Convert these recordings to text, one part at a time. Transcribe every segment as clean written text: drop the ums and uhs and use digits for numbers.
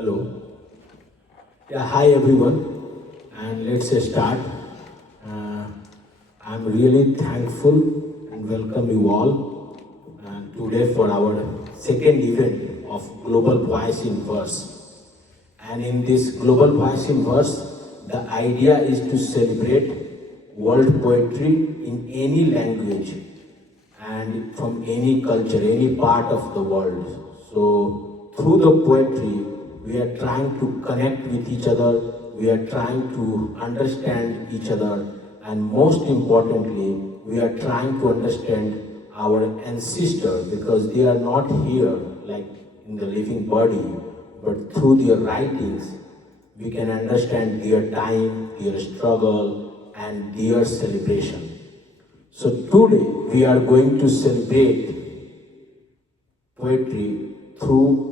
Hello. Yeah, hi everyone, and let's start. Uh, I'm really thankful and welcome you all today for our second event of Global Voice in Verse. And in this Global Voice in Verse, the idea is to celebrate world poetry in any language and from any culture, any part of the world. So through the poetry, we are trying to connect with each other, we are trying to understand each other, and most importantly, we are trying to understand our ancestors because they are not here like in the living body, but through their writings, we can understand their time, their struggle, and their celebration. So today we are going to celebrate poetry through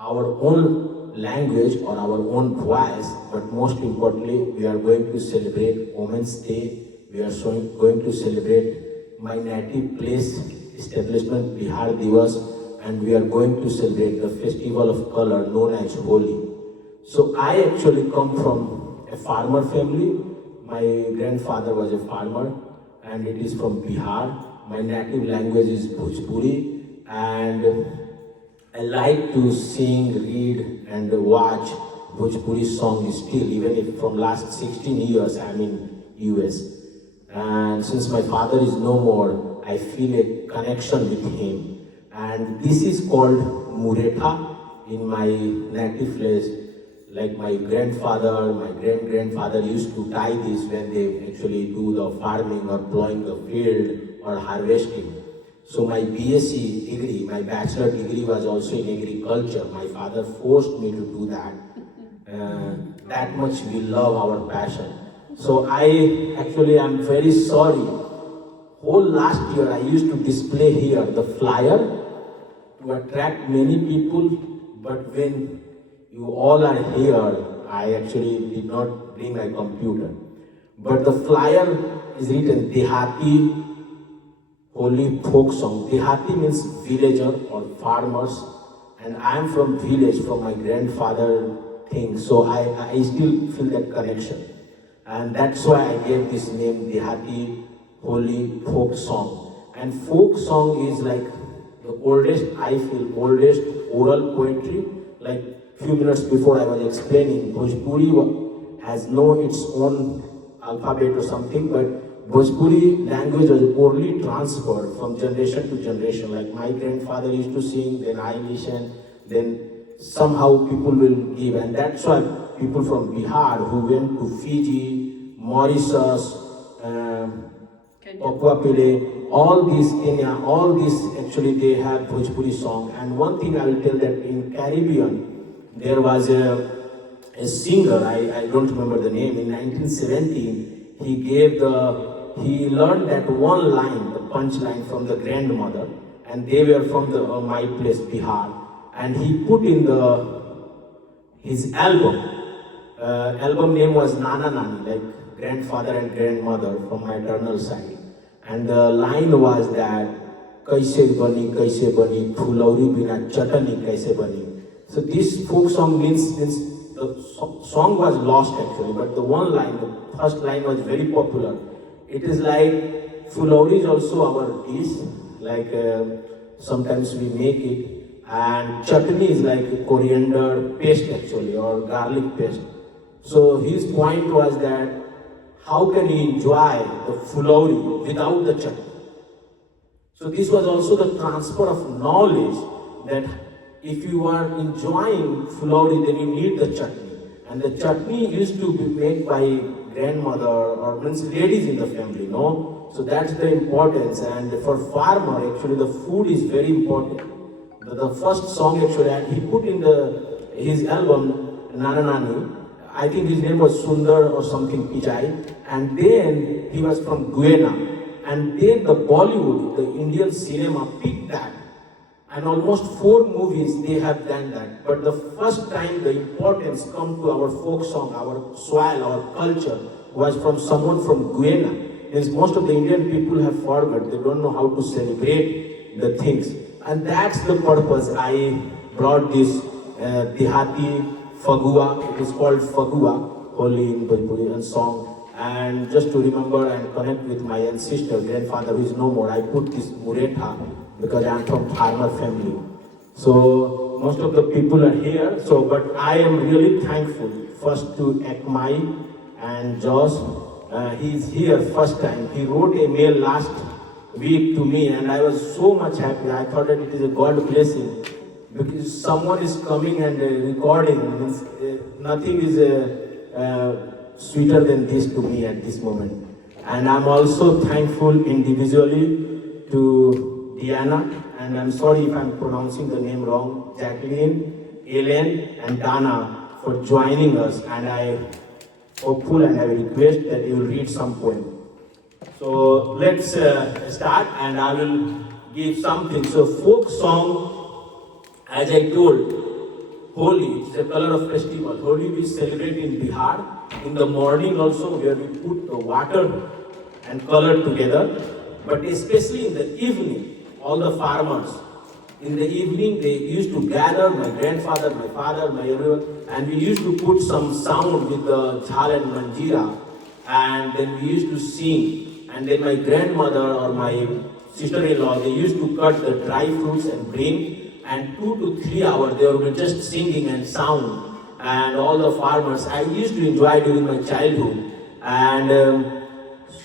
our own language or our own voice, but most importantly, we are going to celebrate Women's Day. We are going to celebrate my native place establishment, Bihar Divas, and we are going to celebrate the festival of color known as Holi. So I actually come from a farmer family. My grandfather was a farmer and it is from Bihar. My native language is Bhojpuri and I like to sing, read and watch Bhojpuri song still, even if from last 16 years I'm in US. And since my father is no more, I feel a connection with him. And this is called Muretha in my native place. Like my grandfather, my great-grandfather used to tie this when they actually do the farming or plowing the field or harvesting. So my BSc degree, my bachelor degree was also in agriculture. My father forced me to do that. That much we love our passion. So I actually am very sorry. Whole last year I used to display here the flyer to attract many people, but when you all are here, I actually did not bring my computer. But the flyer is written Dehati Holi folk song. Dehati means villager or farmers, and I am from village from my grandfather thing, so I still feel that connection. And that's why I gave this name Dehati Holi folk song. And folk song is like the oldest, I feel, oldest oral poetry. Like few minutes before I was explaining, Bhojpuri has no its own alphabet or something, but Bhojpuri language was orally transferred from generation to generation. Like my grandfather used to sing, then I listen, then somehow people will give. And that's why people from Bihar who went to Fiji, Mauritius, Papua Pele, all these Kenya, all these actually they have Bhojpuri song. And one thing I will tell that in Caribbean, there was a singer, I don't remember the name, in 1917, he learned that one line, the punch line from the grandmother, and they were from my place, Bihar, and he put in his album name was Nana Nani, like grandfather and grandmother from my maternal side, and the line was that, kaise bani, phulauri bina chutney kaise bani. So this folk song means the song was lost actually, but the one line, the first line was very popular. It is like Fulori is also our dish, like sometimes we make it, and chutney is like coriander paste actually, or garlic paste. So his point was that how can you enjoy the Fulori without the chutney? So this was also the transfer of knowledge that if you are enjoying Fulori, then you need the chutney. And the chutney used to be made by grandmother or means ladies in the family, no? So that's the importance. And for farmer, actually the food is very important. The first song actually, and he put in his album, Nana Nani, I think his name was Sundar or something Pichai. And then he was from Guyana. And then the Bollywood, the Indian cinema picked that. And almost 4 movies they have done that. But the first time the importance come to our folk song, our soil, our culture, was from someone from Guyana. Means most of the Indian people have forgot. They don't know how to celebrate the things. And that's the purpose I brought this Dehati Fagua. It is called Fagua, Holi in Bhojpuri song. And just to remember and connect with my ancestor, grandfather who is no more, I put this Muretha because I am from farmer family. So most of the people are here. So, but I am really thankful first to Ekmai and Josh. He is here first time. He wrote a mail last week to me, and I was so much happy. I thought that it is a God blessing because someone is coming and recording. Means, nothing is sweeter than this to me at this moment. And I'm also thankful individually to Diana, and I'm sorry if I'm pronouncing the name wrong, Jacqueline, Ellen, and Dana for joining us. And I hopeful and I request that you will read some poem. So let's start, and I will give something. So folk song, as I told, Holi is a color of festival. Holi we celebrate in Bihar. In the morning also, where we put the water and color together. But especially in the evening, all the farmers, in the evening they used to gather, my grandfather, my father, my everyone, and we used to put some sound with the jhal and manjira, and then we used to sing. And then my grandmother or my sister-in-law, they used to cut the dry fruits and bring, and 2 to 3 hours they were just singing and sound. And all the farmers, I used to enjoy during my childhood. And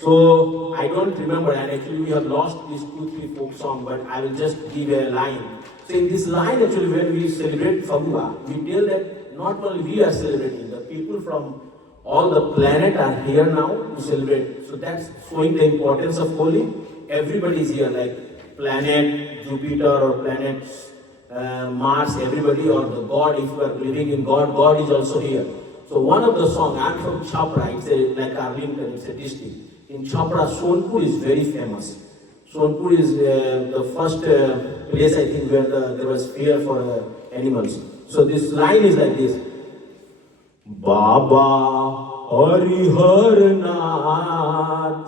so I don't remember, and actually we have lost these 2-3 folk songs, but I will just give a line. So in this line, actually, when we celebrate Fagua, we tell that not only we are celebrating, the people from all the planet are here now to celebrate. So that's showing the importance of Holi. Everybody is here, like planet Jupiter or planets Mars, everybody, or the God, if you are believing in God, God is also here. So one of the songs, I'm from Chhapra, it's like Arlington, it's a district. In Chhapra, Sonpur is very famous. Sonpur is the first place, I think, where there was fear for animals. So this line is like this. Baba Harihar Nath,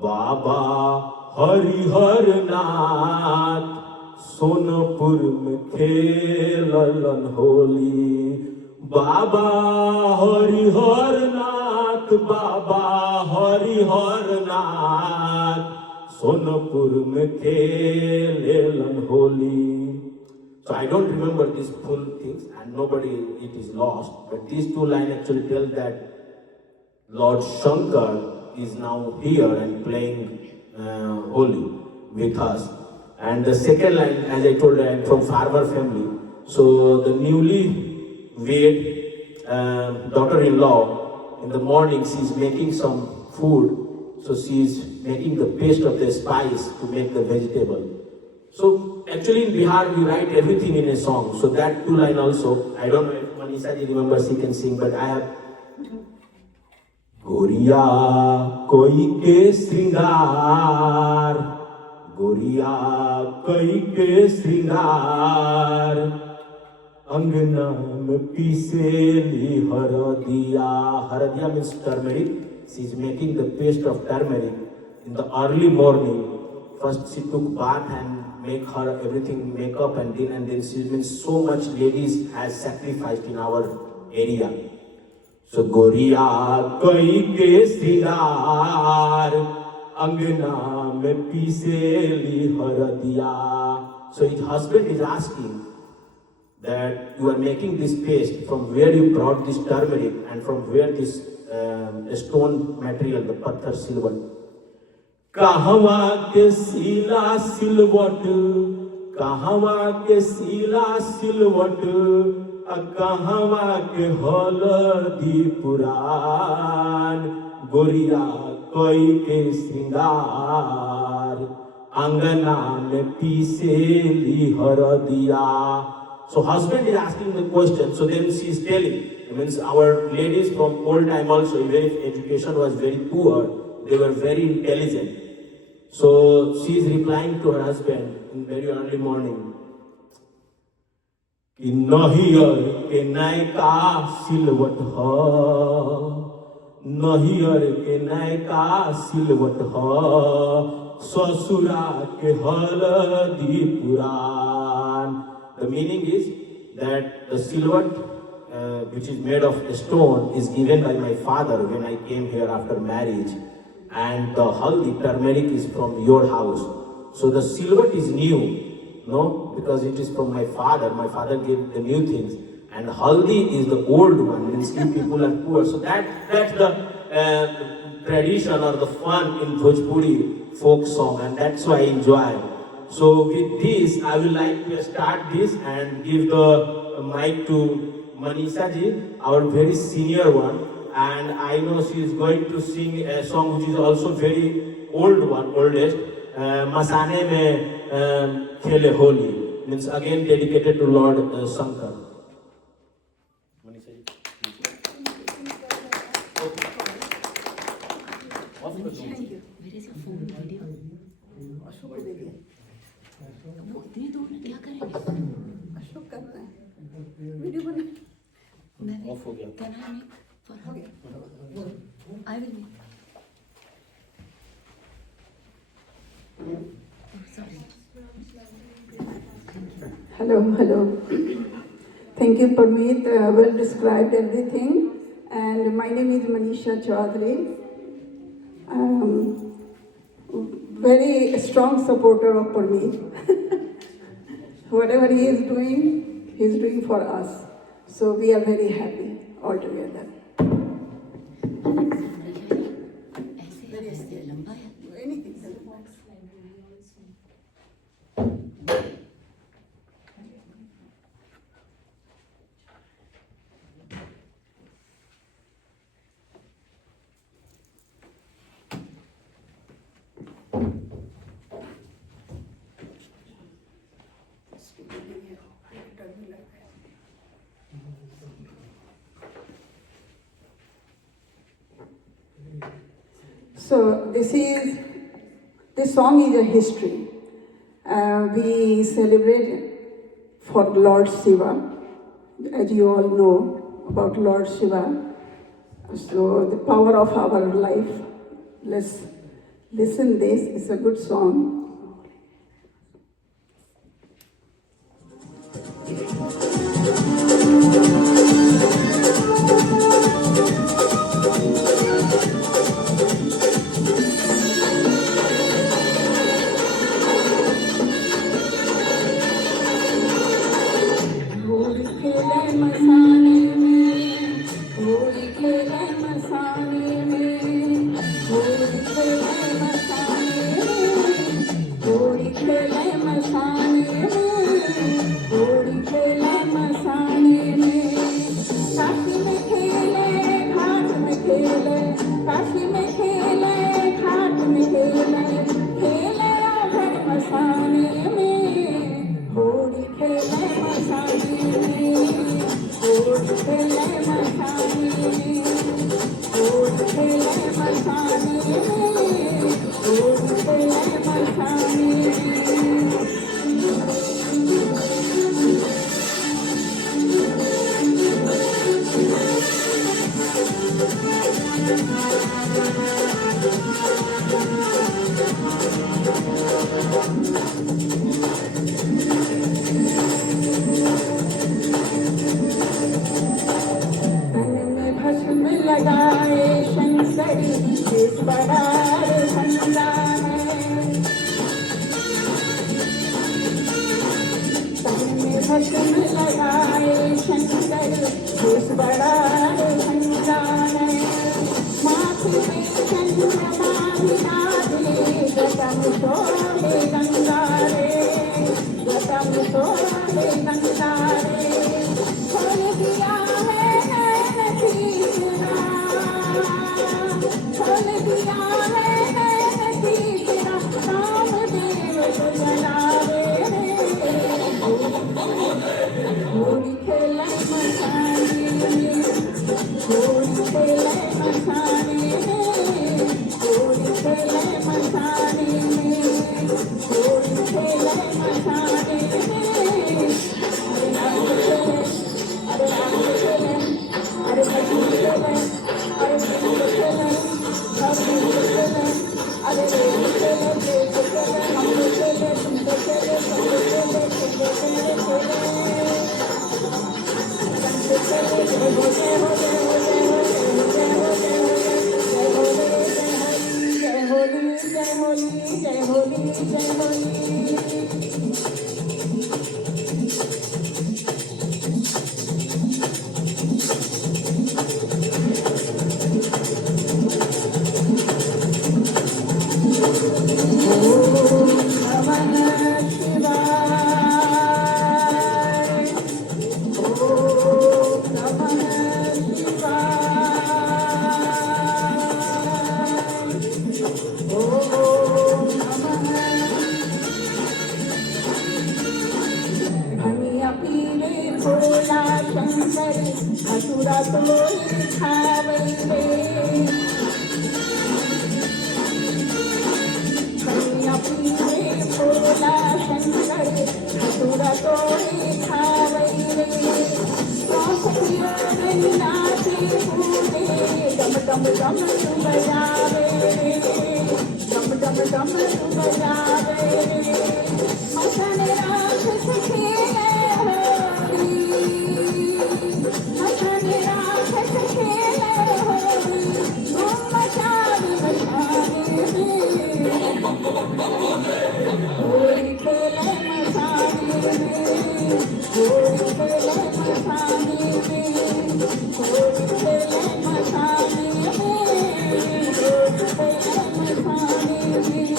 Baba Harihar Nath, Sonpur में खेलन होली बाबा हरिहर नाथ बाबा हरिहर नाथ सोनपुर में खेलन Holi. So I don't remember these full things, and nobody, it is lost, but these 2 lines actually tell that Lord Shankar is now here and playing Holi with us. And the second line, as I told you, I am from farmer family. So the newly wed daughter-in-law, in the morning she is making some food. So she is making the paste of the spice to make the vegetable. So actually in Bihar we write everything in a song. So that 2 line also, I don't know if Manisha ji remembers, she can sing, but I have Goriya koi ke sringar, गोरिया कई के श्रृंगार अंगना में पीसेली Hardiya. Haradia means turmeric. She is making the paste of turmeric in the early morning. First she took bath and make her everything makeup, and then she means so much ladies has sacrificed in our area. So गोरिया कई के श्रृंगार अंगना में पीसेली Hardiya. So his husband is asking that you are making this paste, from where you brought this turmeric and from where this stone material, the patthar silver. कहवा के सीला सिलवट, कहवा के सीला सिलवट, कहवा के हलदी पुरान, गोरिया कोई के श्रृंगार अंगना में पीसेली Hardiya. So husband is asking the question, so then she is telling, it means our ladies from old time also, even if education was very poor, they were very intelligent. So she is replying to her husband in very early morning, कि नहियर के नायका सिलवट ह, नहियर के नायका सिलवट ह, ससुरा के हलदी पुरान. The meaning is that the silver, which is made of stone, is given by my father when I came here after marriage, and the haldi, turmeric, is from your house. So the silver is new, no, because it is from my father. My father gave the new things, and haldi is the old one. Means if people are poor, so that's the tradition or the fun in Bhojpuri folk song, and that's why I enjoy. So with this, I will like to start this and give the mic to Manisha ji, our very senior one, and I know she is going to sing a song which is also very old one, oldest, Masane mein khele holi, means again dedicated to Lord Shankar. Manisha ji. Thank you. Where is your phone video? Ashok को दे दिया। वो इतनी दूर में क्या करेंगे? अशोक करना है वीडियो बना। मैं Off हो गया। Can I make for her? Okay. I will make. Oh, sorry. Hello. Thank you, Parmeet. Well described everything. And my name is Manisha Chaudhary. Very strong supporter of Parmeet. Whatever he is doing for us. So we are very happy all together. ऐसे लंबा है. Anything. So this song is a history. We celebrate for Lord Shiva, as you all know about Lord Shiva. So the power of our life. Let's listen this. It's a good song. dum dum tu bajave, dum tu bajave. Masane raat se khele holi, masane raat se khele holi, dhum machave machane mein. Holi khele machane mein, holi khele machane mein, holi khele machane mein, holi khele machane mein.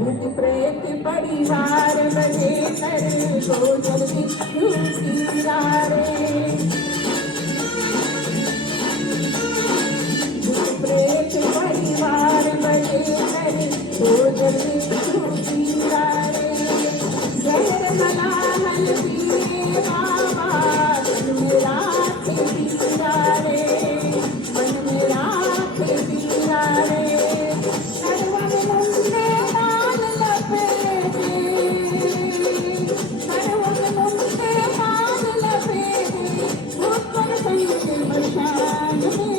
भूत प्रेत परिवार बजे कर गोचर बिच्छू पीरा रे। भूत प्रेत परिवार बजे कर गोचर बिच्छू पीरा रे। जहर मलाहल पिए बाबा मन मेरा थे पीरा रे, मन मेरा थे पीरा रे। सर्वन मुंडे लाल लपेटे, सर्वन मुंडे लाल लपेटे, ऊपर संत मशान में।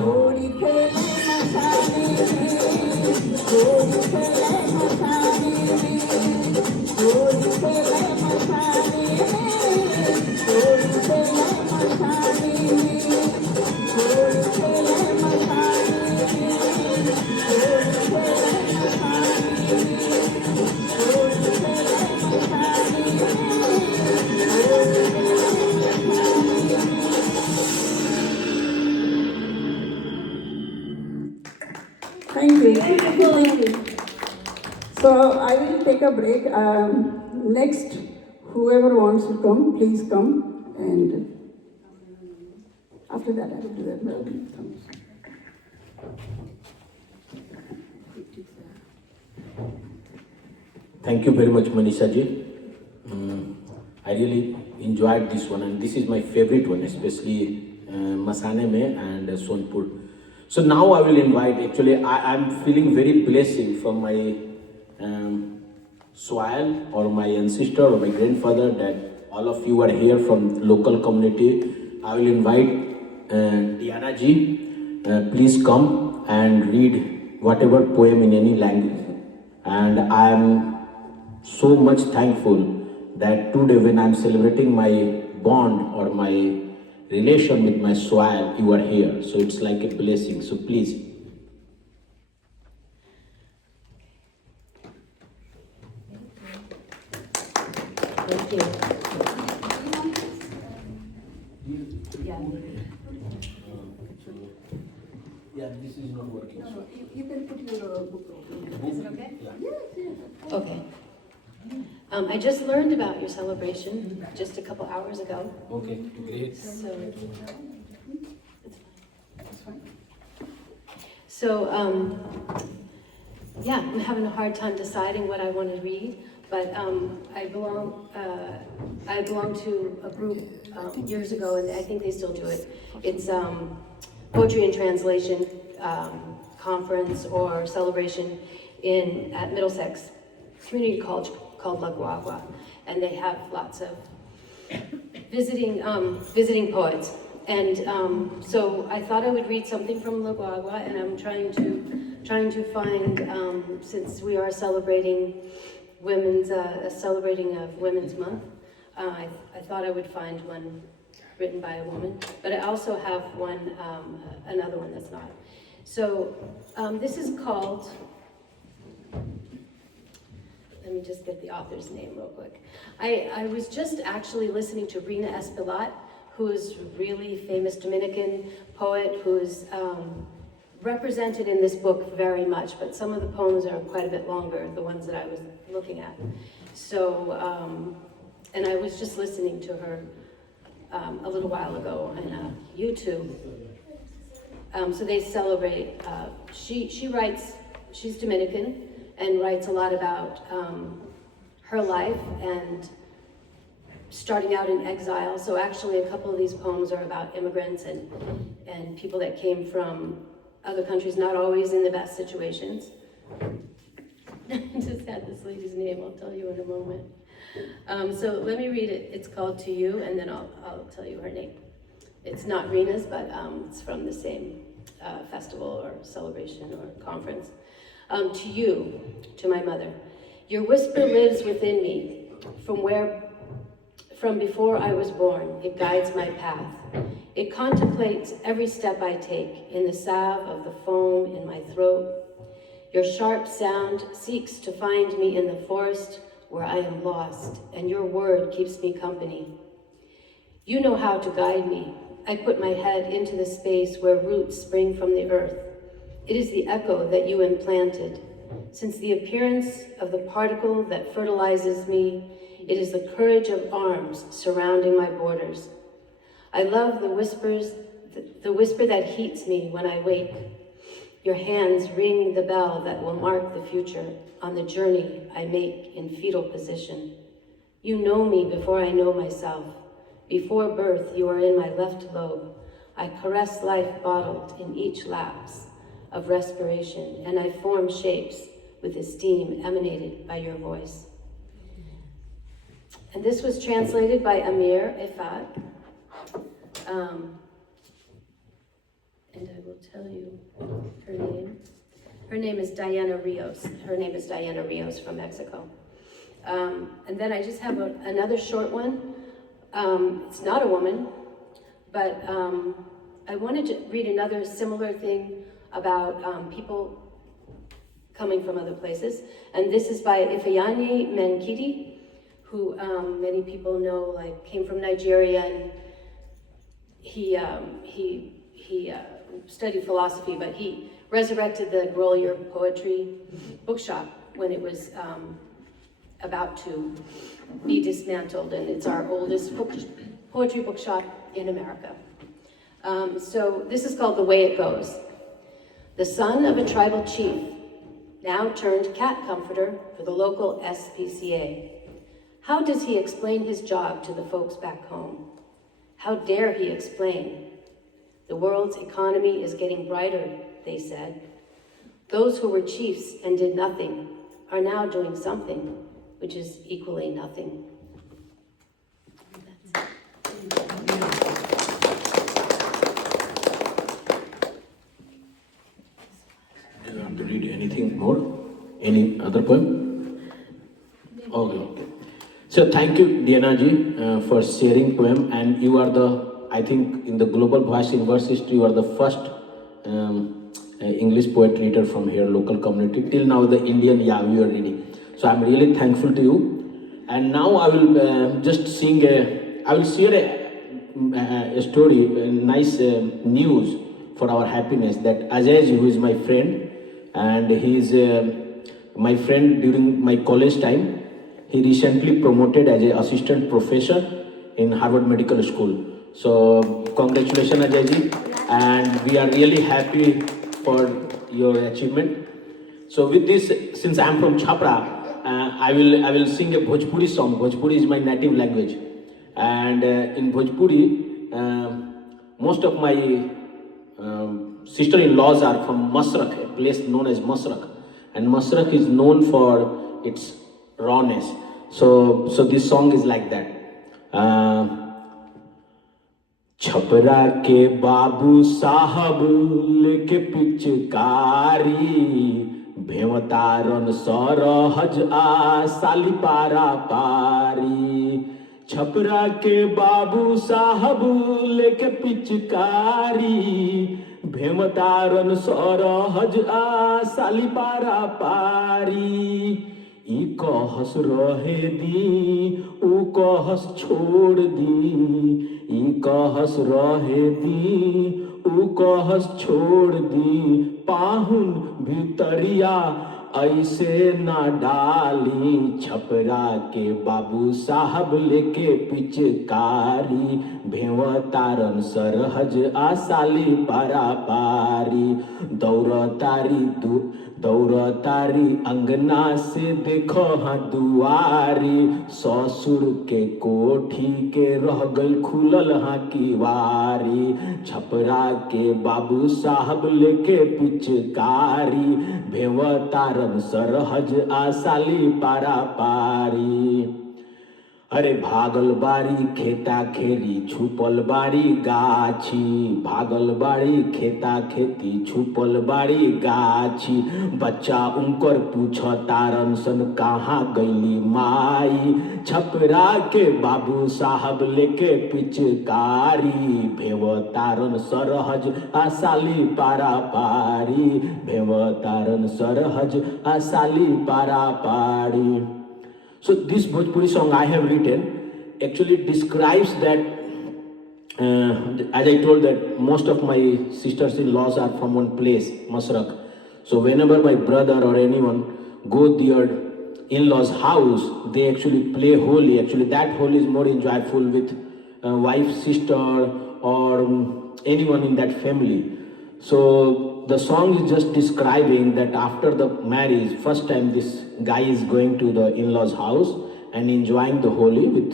होली खेले मशाने में, होली खेले मशाने में, होली खेले मशाने में, होली खेले मशाने में, होली खेले मशाने में, होली खेले मशाने में, होली खेले मशाने में, होली खेले मशाने में। Thank you. Thank you. So I will take a break. Next, whoever wants to come, please come. And after that, I will do that. Thank you very much, Manisha ji. I really enjoyed this one, and this is my favorite one, especially Masane mein and Sonpur. So now I will invite. Actually, I am feeling very blessing from my soil or my ancestor or my grandfather that all of you are here from local community. I will invite Diana ji. Please come and read whatever poem in any language. And I am so much thankful that today when I am celebrating my bond or my relation with my soil, you are here. So it's like a blessing. So please. Thank you. Yeah, this is not working. You can put your book over. Is it okay? Yeah. Okay. I just learned about your celebration just a couple hours ago. Okay, great. So, it's fine. So, yeah, I'm having a hard time deciding what I want to read, but I belong to a group years ago, and I think they still do it. It's Poetry and Translation conference or celebration at Middlesex Community College called La Guagua, and they have lots of visiting poets. And so I thought I would read something from La Guagua, and I'm trying to find, since we are celebrating celebrating of Women's Month, I thought I would find one written by a woman, but I also have one, another one that's not. So this is called, let me just get the author's name real quick. I was just actually listening to Rina Espilat, who is a really famous Dominican poet who's represented in this book very much, but some of the poems are quite a bit longer, the ones that I was looking at. So, and I was just listening to her a little while ago on YouTube. So they celebrate, she writes, she's Dominican and writes a lot about her life and starting out in exile. So actually a couple of these poems are about immigrants and people that came from other countries, not always in the best situations. I just had this lady's name, I'll tell you in a moment. So let me read it. It's called To You, and then I'll tell you her name. It's not Rina's, but it's from the same festival or celebration or conference. To you, to my mother. Your whisper lives within me, from before I was born. It guides my path. It contemplates every step I take in the salve of the foam in my throat. Your sharp sound seeks to find me in the forest where I am lost, and your word keeps me company. You know how to guide me. I put my head into the space where roots spring from the earth. It is the echo that you implanted. Since the appearance of the particle that fertilizes me, it is the courage of arms surrounding my borders. I love the whisper that heats me when I wake. Your hands ring the bell that will mark the future on the journey I make in fetal position. You know me before I know myself. Before birth, you are in my left lobe. I caress life bottled in each lapse of respiration, and I form shapes with esteem emanated by your voice. And this was translated by Amir Ifat. And I will tell you her name. Her name is Diana Rios. Her name is Diana Rios from Mexico. And then I just have another short one. It's not a woman, but I wanted to read another similar thing about people coming from other places. And this is by Ifeanyi Menkidi, who many people know, like came from Nigeria, and he studied philosophy, but he resurrected the Grolier Poetry Bookshop when it was about to be dismantled, and it's our oldest poetry bookshop in America. So this is called The Way It Goes. The son of a tribal chief, now turned cat comforter for the local SPCA. How does he explain his job to the folks back home? How dare he explain? The world's economy is getting brighter, they said. Those who were chiefs and did nothing are now doing something, which is equally nothing. Do you want to read anything more? Any other poem? Okay. So thank you, Diana ji, for sharing poem. And you are I think in the Global Voice in Verse History, you are the first English poet reader from here, local community. Till now, the Indian, you are reading. So I'm really thankful to you. And now I will just sing I will share a story, a nice news for our happiness, that Ajay ji, who is my friend, and he is my friend during my college time. He recently promoted as an assistant professor in Harvard Medical School. So congratulations, Ajay ji, and we are really happy for your achievement. So with this, since I am from Chhapra, I will sing a Bhojpuri song. Bhojpuri is my native language, and in Bhojpuri, most of my sister-in-laws are from Masrak, a place known as Masrak, and Masrak is known for its rawness. So this song is like that. Chhapra के बाबू साहब लेके पिचकारी, भेवतारन सरहज आ साली पारा पारी। छपरा के बाबू साहब लेके पिचकारी, भेवतारन सरहज आ साली पारा पारी। ई कहस रहे दी ऊ कहस छोड़ दी, ई कहस रहे दी ऊ कहस छोड़ दी, पाहुन भितरिया ऐसे ना डाली, छपरा के बाबू साहब लेके पिचकारी, भेव तारन सरहज आसाली पारा पारी, दौड़ तारी अंगना से देखो हाँ दुआरी, ससुर के कोठी के रह गल खुलल हाँ किवारी, छपरा के बाबू साहब लेके पिचकारी, भेव तारन सरहज आसाली पारा पारी। अरे भागल बाड़ी खेता खेरी छुपल बाड़ी गाछी, भागल बाड़ी खेता खेती छुपल बाड़ी गाछी, बच्चा उनकर पूछ तारन सन कहाँ गईली माई, छपरा के बाबू साहब लेके पिचकारी, भेव तारन सरहज आसाली पारा पारी, भेव तारन सरहज आसाली पारा पारी। So this Bhojpuri song I have written actually describes that, as I told that most of my sisters-in-laws are from one place, Masrak. So whenever my brother or anyone go their in-laws house, they actually play Holi. Actually that Holi is more enjoyable with wife, sister or anyone in that family. So the song is just describing that after the marriage, first time this guy is going to the in-laws house and enjoying the Holi with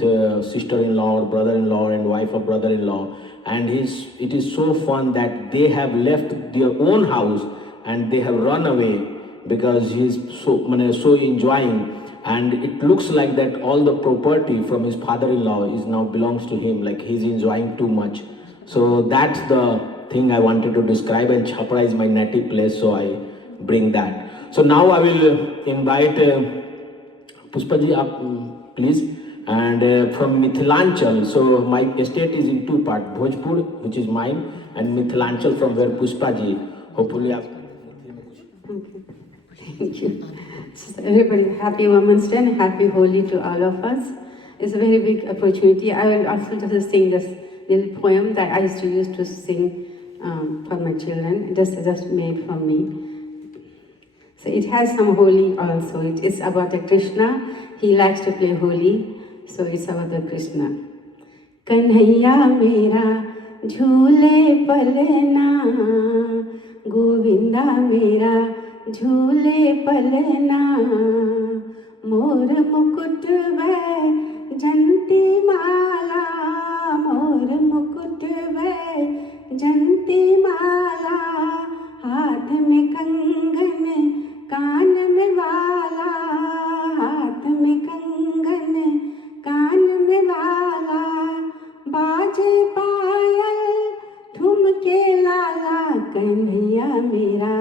sister-in-law or brother-in-law and wife or brother-in-law, and it is so fun that they have left their own house and they have run away because he is so enjoying, and it looks like that all the property from his father-in-law is now belongs to him, like he's enjoying too much. So that's the thing I wanted to describe, and Chhapra is my native place, so I bring that. So now I will invite Pushpaji up, please, and from Mithilanchal. So my estate is in two parts, Bhojpur, which is mine, and Mithilanchal from where Pushpaji. Hopefully, Thank you. So everybody, happy Women's Day and happy Holi to all of us. It's a very big opportunity. I will also just sing this little poem that I used to sing for my children, just made for me. So it has some Holi also. It is about the Krishna. He likes to play Holi, so it's about the Krishna. Kanhaiya mera jhoole palna, Govinda mera झूले पलना, मोर मुकुट वै जंती माला, मोर मुकुट वै जंती माला, हाथ में कंगन कान में वाला, हाथ में कंगन कान में वाला, बाजे पायल ठुमके लाला, कन्हैया मेरा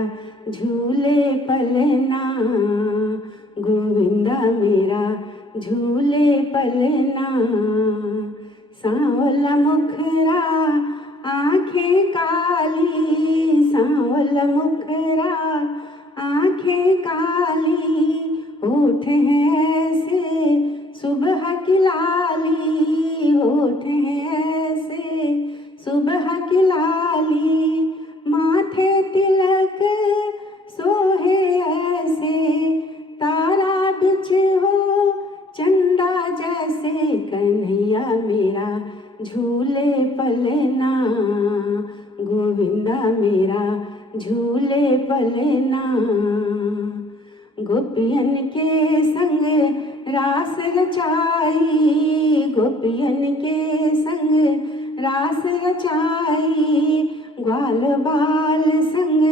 झूले पलना, गोविंदा मेरा झूले पलना, सांवला मुखरा आंखें काली, सांवला मुखरा आंखें काली, होठ हैं ऐसे सुबह की लाली, होठ हैं ऐसे सुबह की लाली, माथे तिलक सोहे ऐसे, तारा बिच हो चंदा जैसे, कन्हैया मेरा झूले पलना, गोविंदा मेरा झूले पलना, गोपियन के संग रास रचाई, गोपियन के संग रास रचाई, ग्वाल बाल संग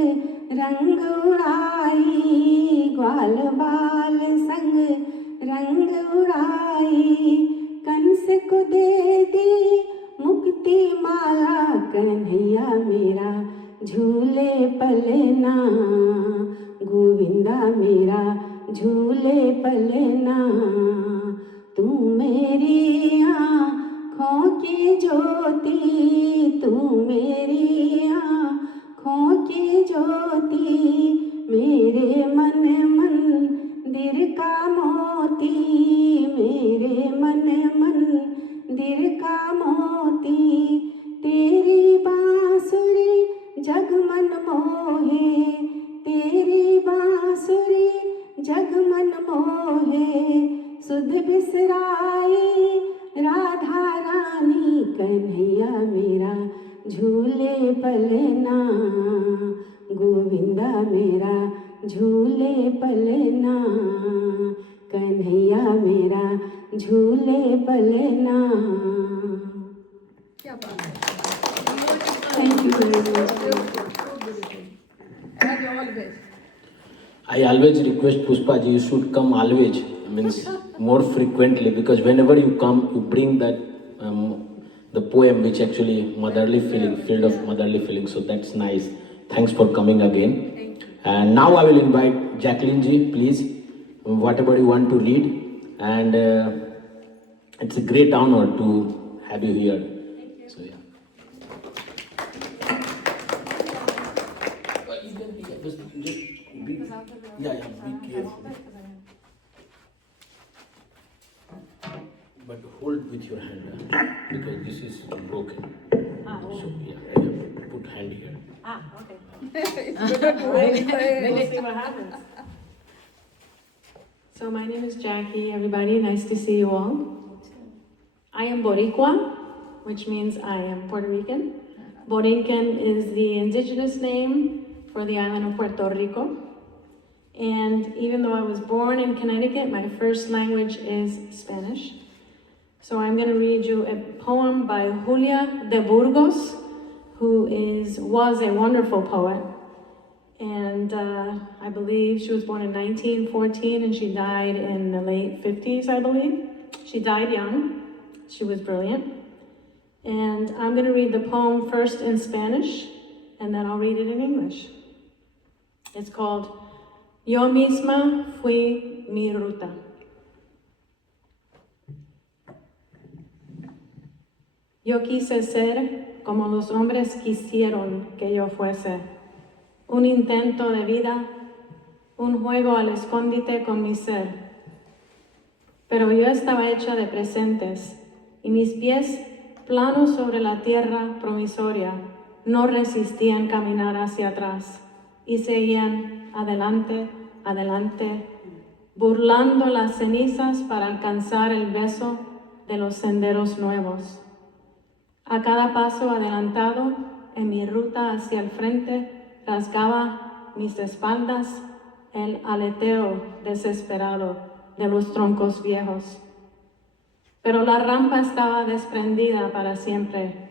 रंग उड़ाई, ग्वाल बाल संग रंग उड़ाई, कंस को दे दी मुक्ति माला, कन्हैया मेरा झूले पलना, गोविंदा मेरा झूले पलना, तू मेरी आँखों की ज्योति, तू मेरी आँखों की ज्योति, मेरे मन दिल का मोती मेरे मन मंदिर का मोती तेरी बांसुरी जगमन मोहे तेरी बांसुरी जगमन मोहे सुध बिसराई राधा रानी कन्हैया मेरा झूले पलना गोविंदा मेरा झूले पलना कन्हैया मेरा झूले पलना thank you very much And always. I always request Pushpa ji, you should come always, means more frequently, because whenever you come, you bring that the poem which actually motherly feeling, filled of motherly feeling. So that's nice. Thanks for coming again. And now I will invite Jacqueline ji, please, whatever you want to read. And it's a great honor to have you here. So yeah. Yeah, be careful. But hold with your hand, because this is broken. So yeah, I have to put hand here. We'll see what happens. So my name is Jackie, everybody. Nice to see you all. I am Boricua, which means I am Puerto Rican. Borinquen is the indigenous name for the island of Puerto Rico. And even though I was born in Connecticut, my first language is Spanish. So I'm going to read you a poem by Julia de Burgos, who was a wonderful poet. And I believe she was born in 1914 and she died in the late 50s, I believe. She died young. She was brilliant. And I'm going to read the poem first in Spanish, and then I'll read it in English. It's called Yo misma fui mi ruta. Yo quise ser como los hombres quisieron que yo fuese, un intento de vida, un juego al escondite con mi ser. Pero yo estaba hecha de presentes y mis pies, planos sobre la tierra promisoria, no resistían caminar hacia atrás y seguían adelante, adelante, burlando las cenizas para alcanzar el beso de los senderos nuevos. A cada paso adelantado en mi ruta hacia el frente, rasgaba mis espaldas el aleteo desesperado de los troncos viejos. Pero la rampa estaba desprendida para siempre,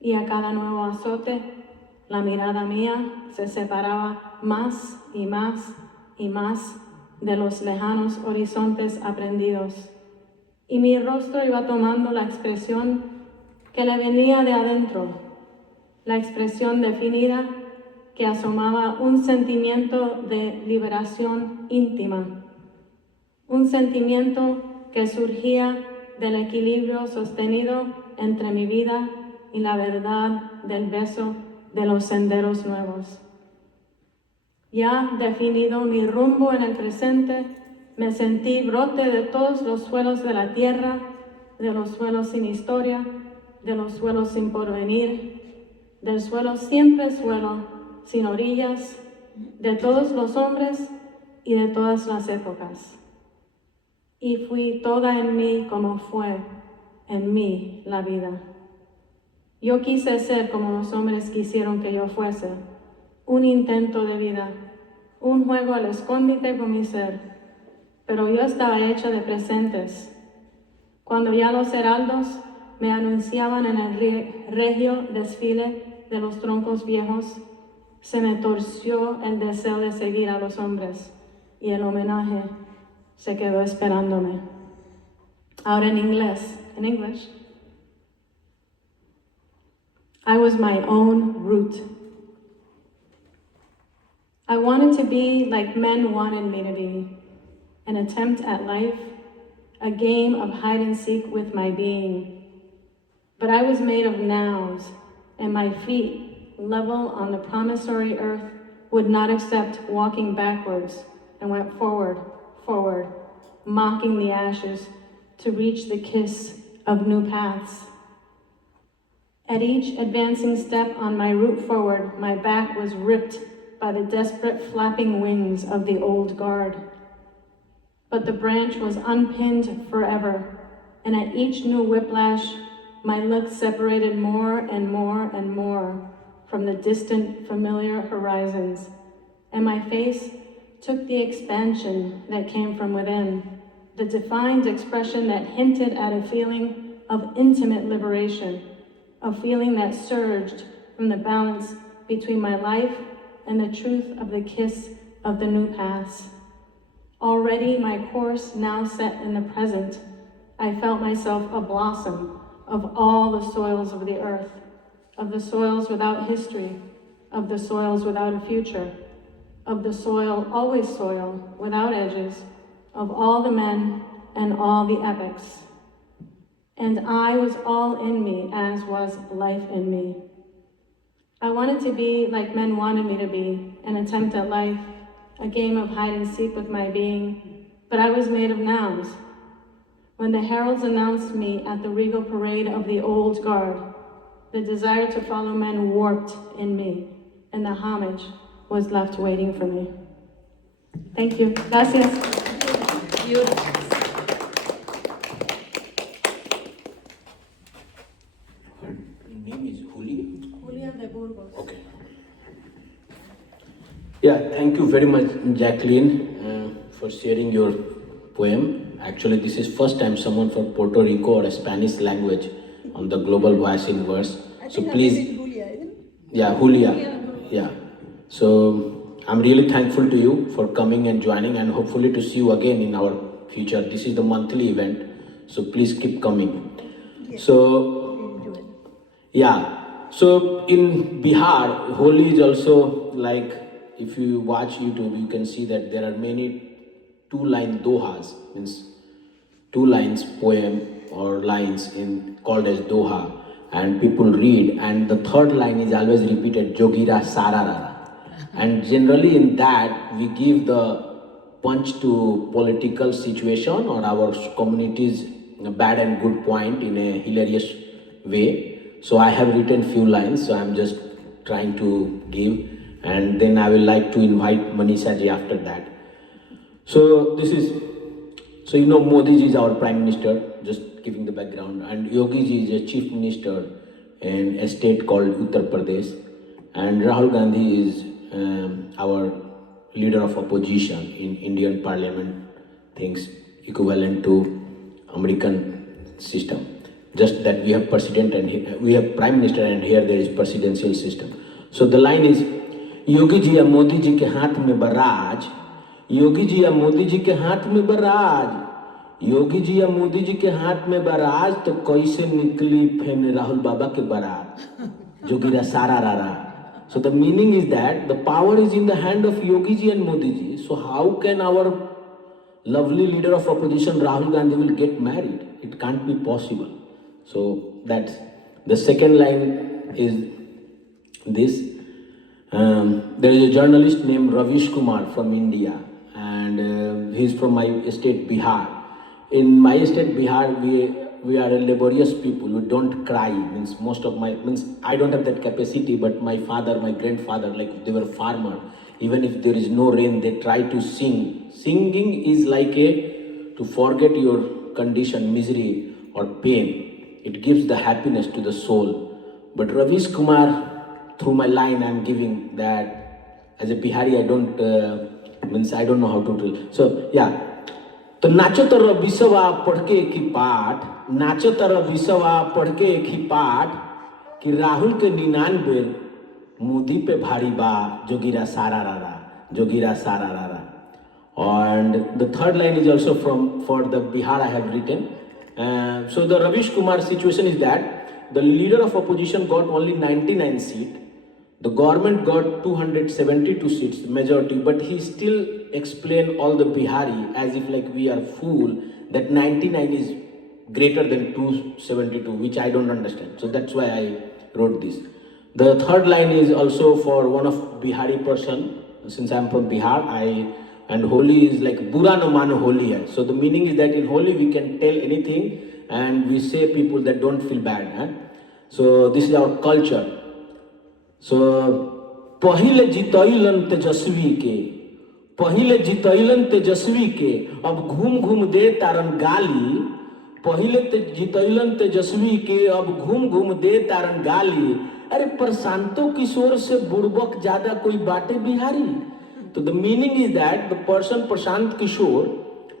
y a cada nuevo azote, la mirada mía se separaba más y más y más de los lejanos horizontes aprendidos, y mi rostro iba tomando la expresión que le venía de adentro, la expresión definida que asomaba un sentimiento de liberación íntima, un sentimiento que surgía del equilibrio sostenido entre mi vida y la verdad del beso de los senderos nuevos. Ya definido mi rumbo en el presente, me sentí brote de todos los suelos de la tierra, de los suelos sin historia, de los suelos sin porvenir, del suelo siempre suelo, sin orillas, de todos los hombres y de todas las épocas. Y fui toda en mí como fue en mí la vida. Yo quise ser como los hombres quisieron que yo fuese, un intento de vida, un juego al escondite con mi ser, pero yo estaba hecha de presentes. Cuando ya los heraldos me anunciaban en el regio desfile de los troncos viejos, se me torció el deseo de seguir a los hombres y el homenaje se quedó esperándome. Ahora en inglés, in English. I was my own root. I wanted to be like men wanted me to be, an attempt at life, a game of hide and seek with my being. But I was made of nows, and my feet, level on the promissory earth, would not accept walking backwards and went forward forward, mocking the ashes to reach the kiss of new paths. At each advancing step on my route forward, my back was ripped by the desperate flapping wings of the old guard. But the branch was unpinned forever, and at each new whiplash, my look separated more and more and more from the distant, familiar horizons, and my face took the expansion that came from within, the defined expression that hinted at a feeling of intimate liberation, a feeling that surged from the balance between my life and the truth of the kiss of the new paths. Already my course now set in the present, I felt myself a blossom of all the soils of the earth, of the soils without history, of the soils without a future, of the soil, always soil, without edges, of all the men and all the epics. And I was all in me, as was life in me. I wanted to be like men wanted me to be, an attempt at life, a game of hide and seek with my being, but I was made of nouns. When the heralds announced me at the regal parade of the old guard, the desire to follow men warped in me, and the homage was left waiting for me. Thank you. Gracias. Her name is Julia de Burgos. Okay. Yeah, thank you very much, Jacqueline, for sharing your poem. Actually, this is first time someone from Puerto Rico or a Spanish language on the Global Voice in Verse. So please, Julia, isn't it? yeah, Julia, yeah. So I'm really thankful to you for coming and joining, and hopefully to see you again in our future. This is the monthly event, so please keep coming. So, yeah. So in Bihar, Holi is also like, if you watch YouTube, you can see that there are many two-line dohas, means two lines poem or lines in called as doha, and people read, and the third line is always repeated, Jogira Sararara. And generally in that, we give the punch to political situation or our community's bad and good point in a hilarious way. So I have written few lines, so I'm just trying to give, and then I will like to invite Manisha ji after that. So this is, so you know Modi ji is our Prime Minister, just giving the background, and Yogi ji is a Chief Minister in a state called Uttar Pradesh, and Rahul Gandhi is our leader of opposition in Indian Parliament, things equivalent to American system. Just that we have president and we have prime minister, and here there is presidential system. So the line is, Yogi ji या मोदी जी के हाथ में barrage, Yogi ji या मोदी जी के हाथ में barrage, Yogi ji या मोदी जी के हाथ में बराज, तो कैसे निकली फेम राहुल बाबा के बारात, जोगिरा सारा रारा. So the meaning is that the power is in the hand of Yogi ji and Modi ji. So how can our lovely leader of opposition Rahul Gandhi will get married? It can't be possible. So that's the second line is this. There is a journalist named Ravish Kumar from India, and he's from my state Bihar. In my state Bihar, we are a laborious people. We don't cry. Means most of my I don't have that capacity. But my father, my grandfather, like they were farmer. Even if there is no rain, they try to sing. Singing is like to forget your condition, misery or pain. It gives the happiness to the soul. But Ravish Kumar, through my line, I'm giving that as a Bihari, I don't I don't know how to do. So yeah. तो नाचो तर विसवा पढ़ के एक ही पाठ, नाचो तर विसवा पढ़ के एक ही पाठ, कि राहुल के 99 मोदी पे भारी बा, जोगिरा सारा रारा, जोगिरा सारा रारा. And the third line is also for the Bihar I have written. So the Ravish Kumar situation is that the leader of opposition got only 99 seats. The government got 272 seats, majority, but he still explained all the Bihari as if like we are fool, that 99 is greater than 272, which I don't understand. So that's why I wrote this. The third line is also for one of Bihari person. Since I'm from Bihar, I and Holi is like Bura no mano Holi hai. So the meaning is that in Holi we can tell anything and we say people that don't feel bad. So this is our culture. So पहिले जितैलन तेजस्वी के, पहिले जितैलन तेजस्वी के, अब घूम घूम दे तारन गाली, पहिले जितैलन तेजस्वी के, अब घूम घूम दे तारन गाली। अरे प्रशांतो किशोर से बुड़बक ज्यादा कोई बाटे बिहारी। तो the meaning is that the person Prashant Kishore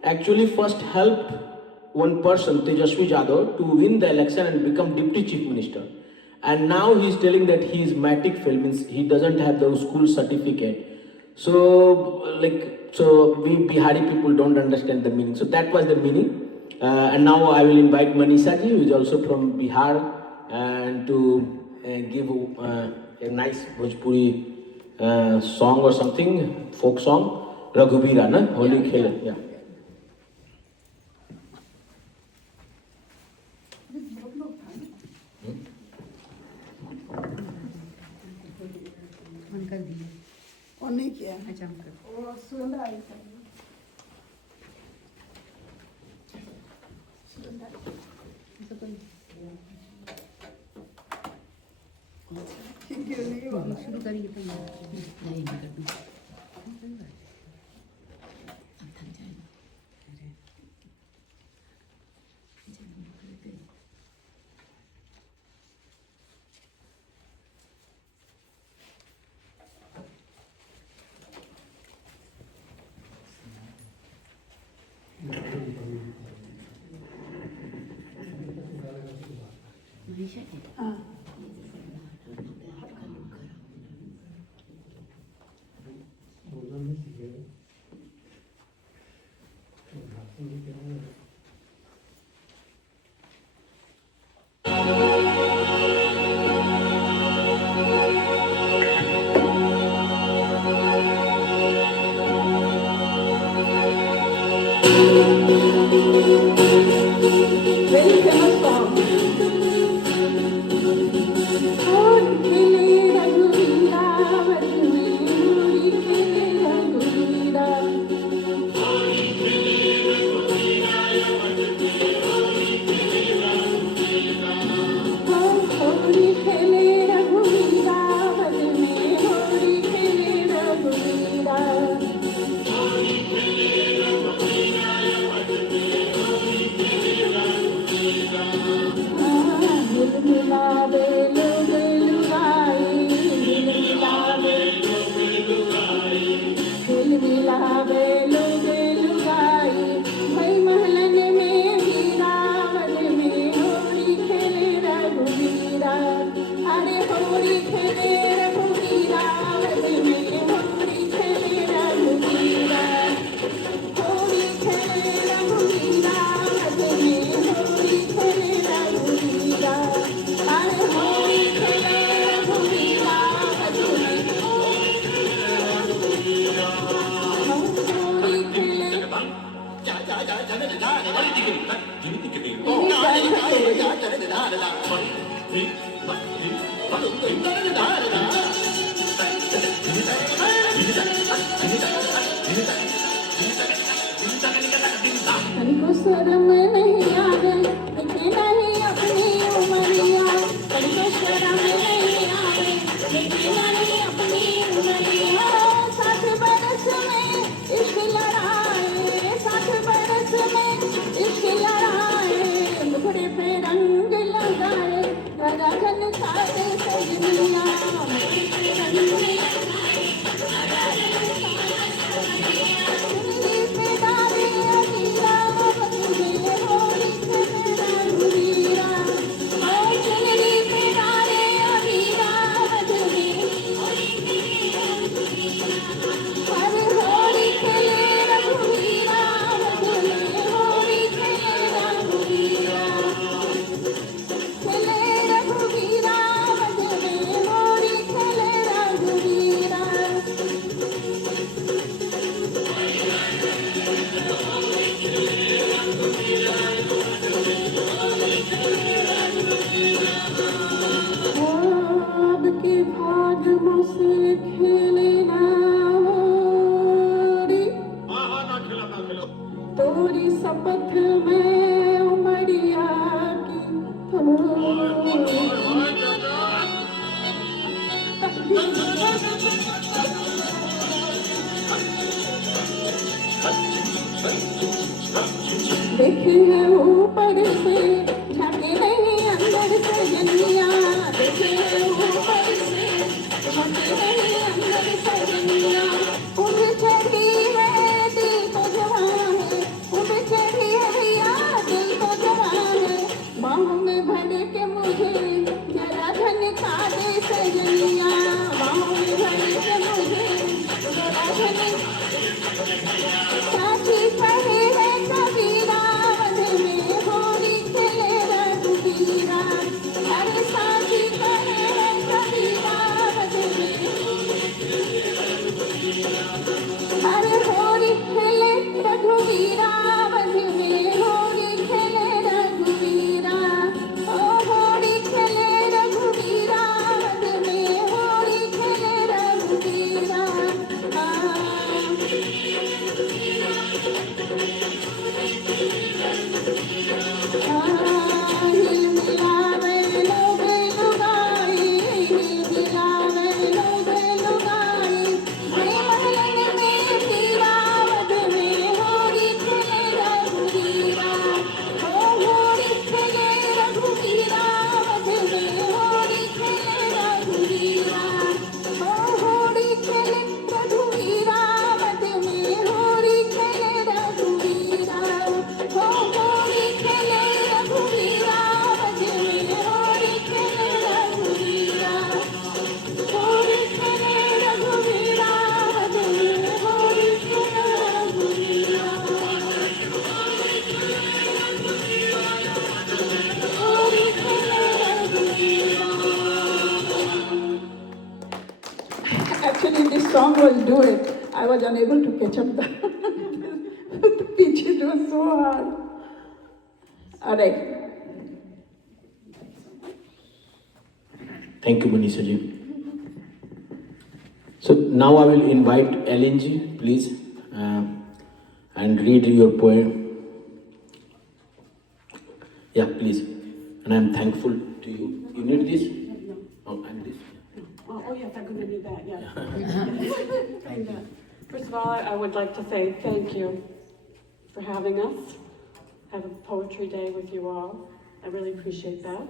actually first helped one person Tejaswi Jadhav to win the election and become deputy chief minister. And now he is telling that he is matric fail, means he doesn't have the school certificate. So we Bihari people don't understand the meaning. So that was the meaning. And now I will invite Manisha ji, who is also from Bihar, and to give a nice Bhojpuri song or something, folk song, Raghubira, na? Holi Khele. Yeah. और नहीं किया वो सुन रहा है शुरू करेंगे तो नहीं कर दूँ। very famous song. हमको शर्म नहीं आवे, लिखे नहीं अपनी उमरिया। हमको शर्म नहीं आवे, लिखे नहीं अपनी उमरिया। 60 बरस में इश्क लड़ाए, 60 बरस में इश्क लड़ाए। मुखड़े पे रंग लगाए, लगा जन सारे सजनिया। शपथ में उमरिया की देखे हैं ऊपर से झाके नहीं अंदर से जनिया देखे हैं ऊपर से झाके नहीं अंदर से जनिया उड़ चढ़ी है दिल को जवान है उड़ चढ़ी है भैया दिल को जवान है बाहों में भर के मुझे जरा झनका दे सजनिया बाहों में भर के मुझे जरा झनका साथी कहे है कबीरा वध में होली खेले रघुबीरा अरे साथी कहे है कबीरा वध में अरे होली खेले रघुबीरा वध में होली खेले रघुबीरा ओ होली खेले रघुबीरा वध में होली खेले रघुबीरा Actually, this song was doing. I was unable to catch up the pitch. It was so hard. All right. Thank you, Manisha ji. So now I will invite Ellen ji, please, and read your poem. Yeah, please. And I'm thankful to you. You need this? Oh, and this. Oh, yes, I'm going to need that, yeah. And, first of all, I would like to say thank you for having us, have a poetry day with you all. I really appreciate that.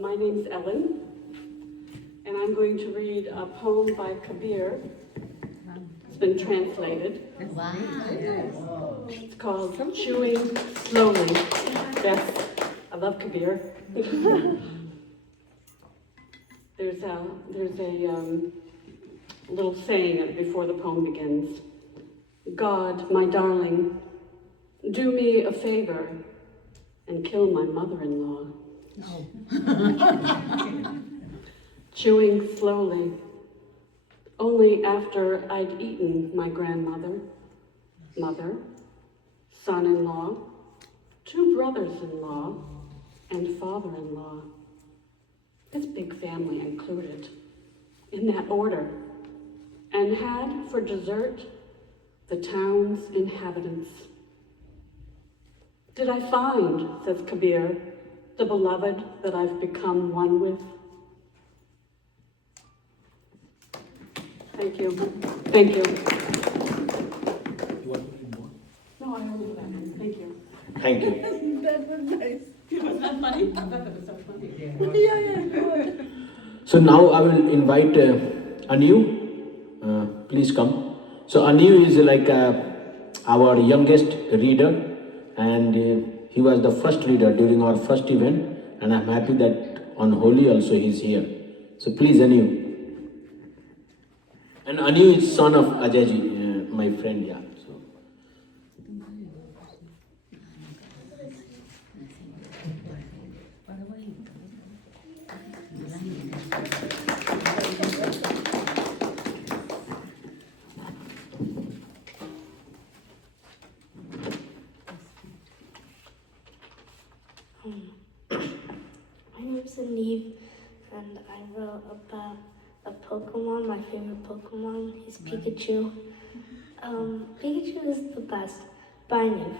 My name's Ellen, and I'm going to read a poem by Kabir. It's been translated. It's called Chewing Slowly. Yes, I love Kabir. There's a little saying before the poem begins. God, my darling, do me a favor and kill my mother-in-law. Chewing slowly, only after I'd eaten my grandmother, mother, son-in-law, 2 brothers-in-law, and father-in-law. This big family included, in that order, and had for dessert the town's inhabitants. Did I find, says Kabir, the beloved that I've become one with? Thank you. Thank you. You want to read more? No, I already did that. Thank you. Thank you. That was nice. Was that funny? I thought that was so funny. Yeah. So now I will invite Anu. Please come. So Anu is like our youngest reader, and he was the first reader during our first event, and I'm happy that on Holi also he's here. So please, Anu. And Anu is son of Ajay, my friend, yeah. So. My name's Aniv, and I wrote about a Pokemon, my favorite Pokemon is Pikachu. Pikachu is the best. Bye, Aniv.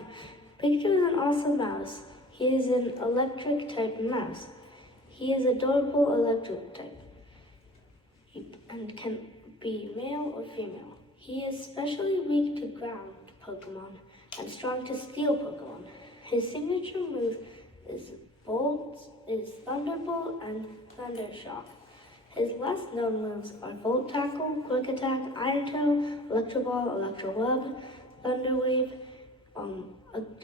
Pikachu is an awesome mouse. He is an electric type mouse. He is adorable electric type and can be male or female. He is especially weak to ground Pokemon and strong to steel Pokemon. His signature move is Thunderbolt and Thundershock. His less known moves are Volt Tackle, Quick Attack, Iron Tail, Electro Ball, Electro Web, Thunder Wave,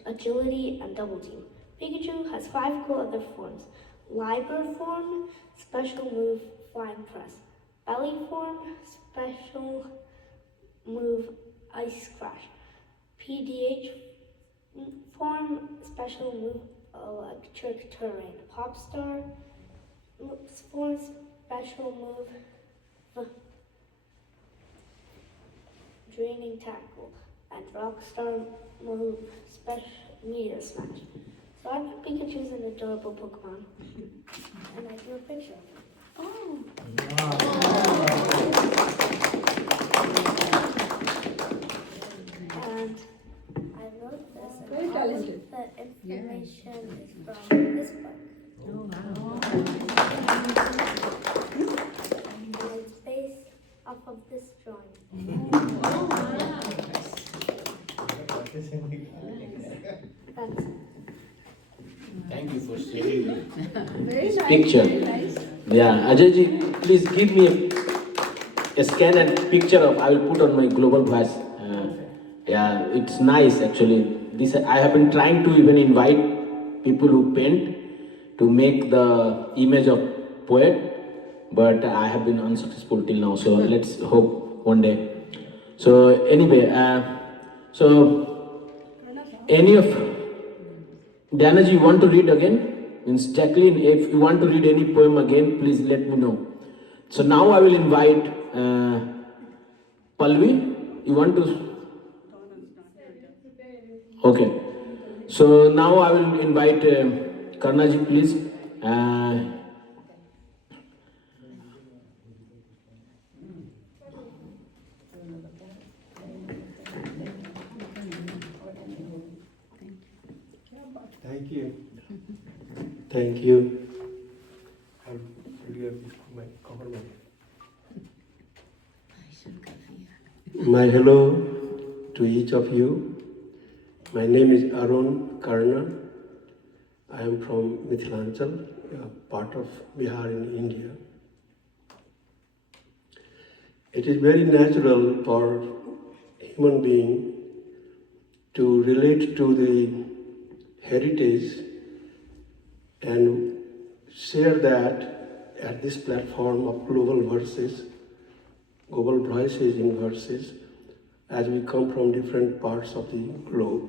Agility, and Double Team. Pikachu has 5 cool other forms. Liber form, special move Flying Press. Belly form, special move Ice Crash. PDH form, special move Electric Terrain. Popstar form, special move Draining Tackle. And Rockstar move special Meteor Smash. So I think Pikachu is an adorable Pokemon. And I drew a picture of him. And I wrote this, and all of the information is from this book. And it's based off of this drawing. That's it. Thank you for sharing this picture. Yeah, Ajay ji, please give me a scan and picture of. I will put on my global voice. Yeah, it's nice actually. This I have been trying to even invite people who paint to make the image of poet, but I have been unsuccessful till now. So let's hope one day. So anyway, so any of Dianaji, you want to read again? Means Jacqueline, if you want to read any poem again, please let me know. So now I will invite Palvi. You want to? Okay. So now I will invite Karnaji, please. Thank you. Thank you. I'll my cover my hello to each of you. My name is Arun Karna. I am from Mithilanchal, part of Bihar in India. It is very natural for human being to relate to the heritage and share that at this platform of global voices in verses, as we come from different parts of the globe.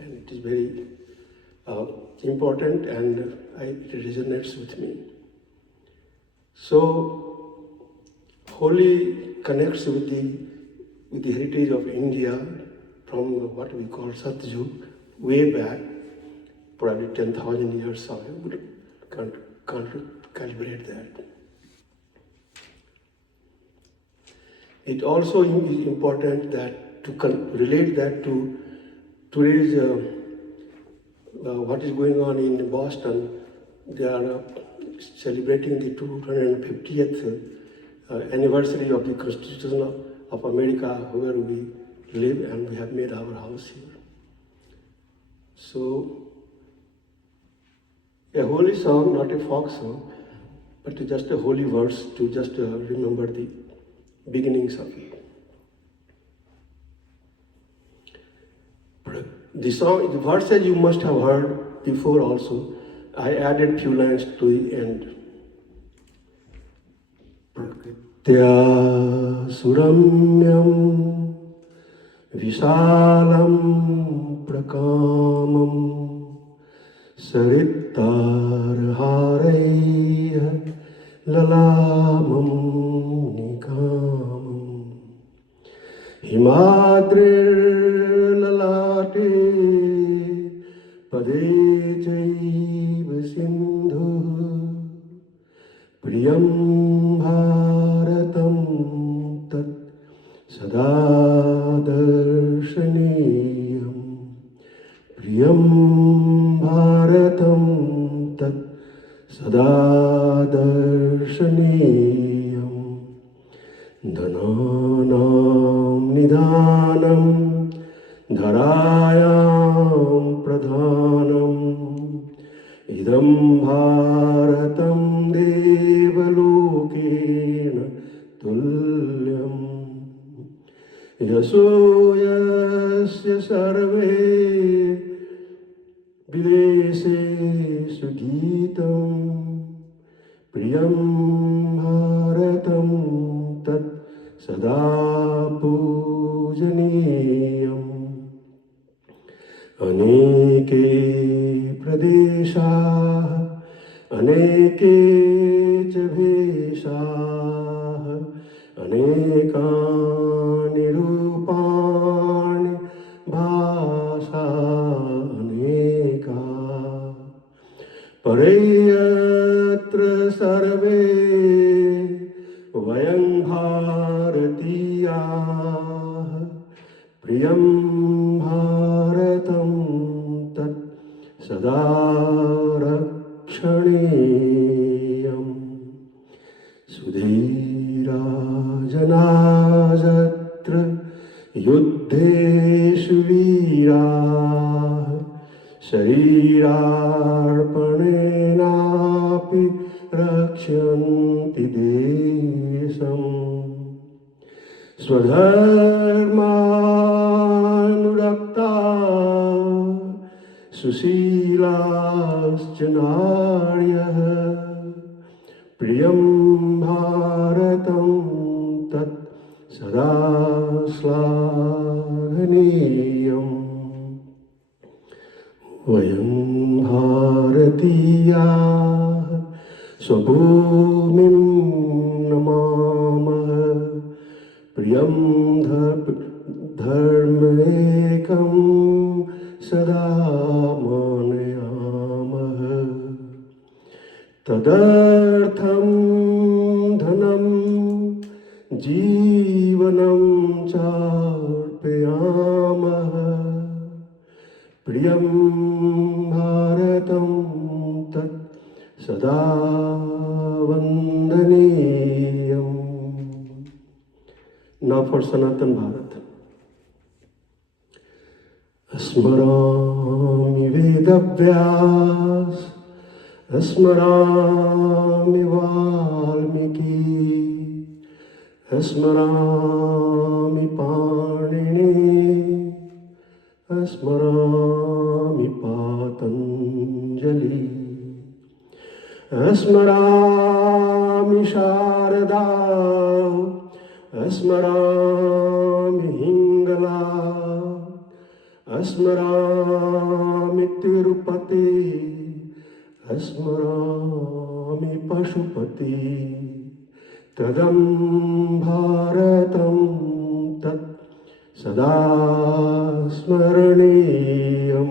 And it is very important, and it resonates with me. So, Holi connects with the heritage of India from what we call Satyug, way back, probably 10,000 years ago. We can't calibrate that. It also is important that to relate that to today's what is going on in Boston. They are celebrating the 250th anniversary of the Constitution of America, where we live, and we have made our house here. So, a holy song, not a folk song, but just a holy verse to just remember the beginnings of it. The song, the verses you must have heard before also. I added few lines to the end. Prakritya suramyam visalam prakamam sarittar haraya lalamam nikamam himadrir lalate pade chaiva sindhu priyam bharatam tat sada darshaniyam priyam प्रियं भारतं तत् सदा दर्शनीयम् धनानां निधानं धरायां प्रधानम् इदं भारतं देवलोकेन तुल्यम् यशो यस्य सर्वे विदेशेषु गीतं प्रियं भारतं तत् सदा पूजनीयम् अनेके प्रदेशाः अनेके च भेषाः अनेकानि रूपाणि भाषा अनेका परयत्र सर्वे वयं भारतीयाः प्रियं भारतं तत् सदा रक्षणीयम् सुधीराजनाजत्र युद्धेषु वीराः शरीरार्पणेनापि रक्षन्ति देशम् स्वधर्मानुरक्ता सुशीलाश्च नार्यः प्रियं भारतं तत् सदा श्लाघनीयम् वयं भारतीयाः स्वभूमिं नमामः प्रियं धर्मेकं सदा मानयामः तदर्थं धनं जीवनं चार्पयामः प्रियं भारतं तत् सदा वन्दनीयम् Now for Sanatan Bharat. Asmarami Vedavyas, Asmarami Valmiki, Asmarami Panini, Asmarami Patanjali, Asmarami Sharada, Asmarami Hingala, Asmarami Tirupati, Asmarami Pashupati, Tadam Bharatam Tat Sada Smaraniyam.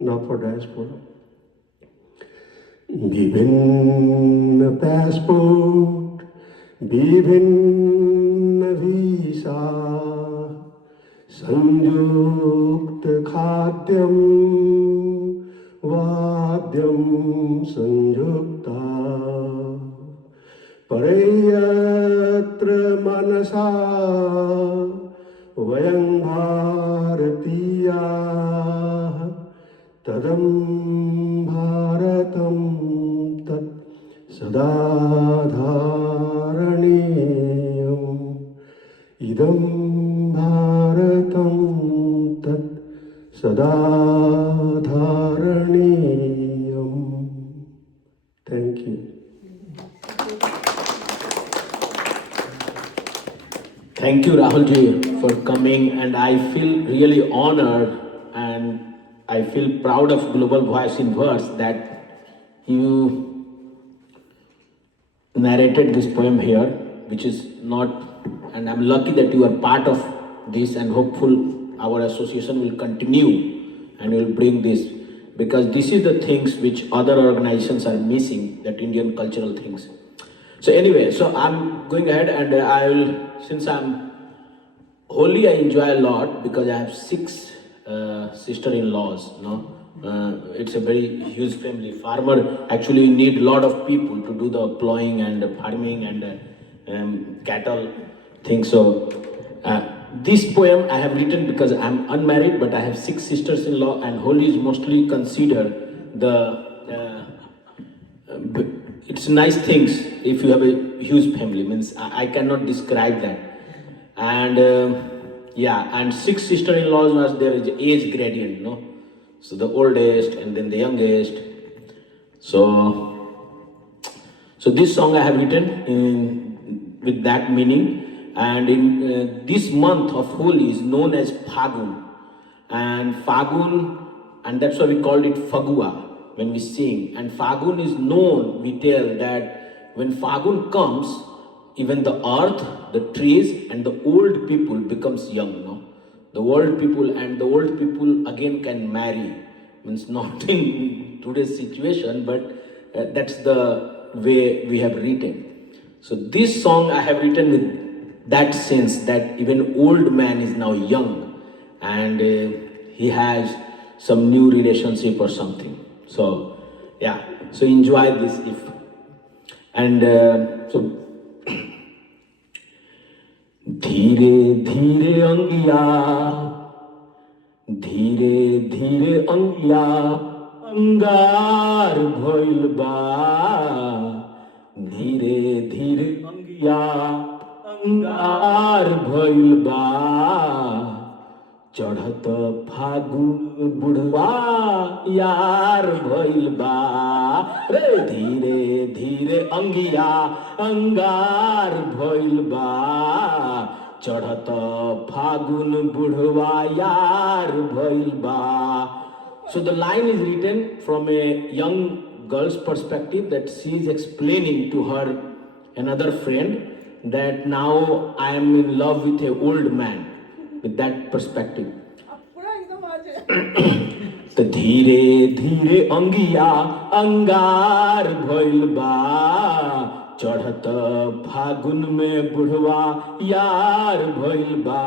Now for diaspora. Bibhinna passport, Bibhinna visa, Sanjukta khadyam, Vadyam sanjukta, Parayatra manasa, Vayam bharatiya, Tadam bharatam tat sada dharaniyam. Idam bharatam tat sada dharaniyam. Thank you. Thank you, Rahulji, for coming, and I feel really honored and I feel proud of Global Voice in Verse that you narrated this poem here, which is not, and I'm lucky that you are part of this, and hopeful our association will continue and will bring this, because this is the things which other organizations are missing, that Indian cultural things. So anyway, so I'm going ahead, and I will, since I'm Holi, I enjoy a lot because I have 6 sister-in-laws. It's a very huge family. Farmer actually need a lot of people to do the plowing and the farming and cattle things. So this poem I have written because I'm unmarried, but I have 6 sisters-in-law, and Holi is mostly considered the it's nice things if you have a huge family. Means I cannot describe that. And and 6 sister-in-laws was there is age gradient, So the oldest and then the youngest. So this song I have written with that meaning. And in this month of Holi is known as Phagun, and that's why we called it Fagua when we sing. And Phagun is known, we tell that when Phagun comes, even the earth, the trees, and the old people becomes young. The old people again can marry. Means not in today's situation, but that's the way we have written. So this song I have written with that sense that even old man is now young, and he has some new relationship or something. So so enjoy this so धीरे धीरे अंगिया अंगार भइल बा, धीरे धीरे अंगिया अंगार भइल बा, चढ़त फागुन बुढ़वा यार भइल बा रे, धीरे धीरे अंगिया अंगार भइल बा, चढ़त फागुन बुढ़वा यार भइल बा. So the line is written from a young girl's perspective, that she is explaining to her another friend that now I am in love with a old man, with that perspective. तो धीरे धीरे अंगिया अंगार भइल बा, चढ़त फागुन में बुढ़वा यार भइल बा.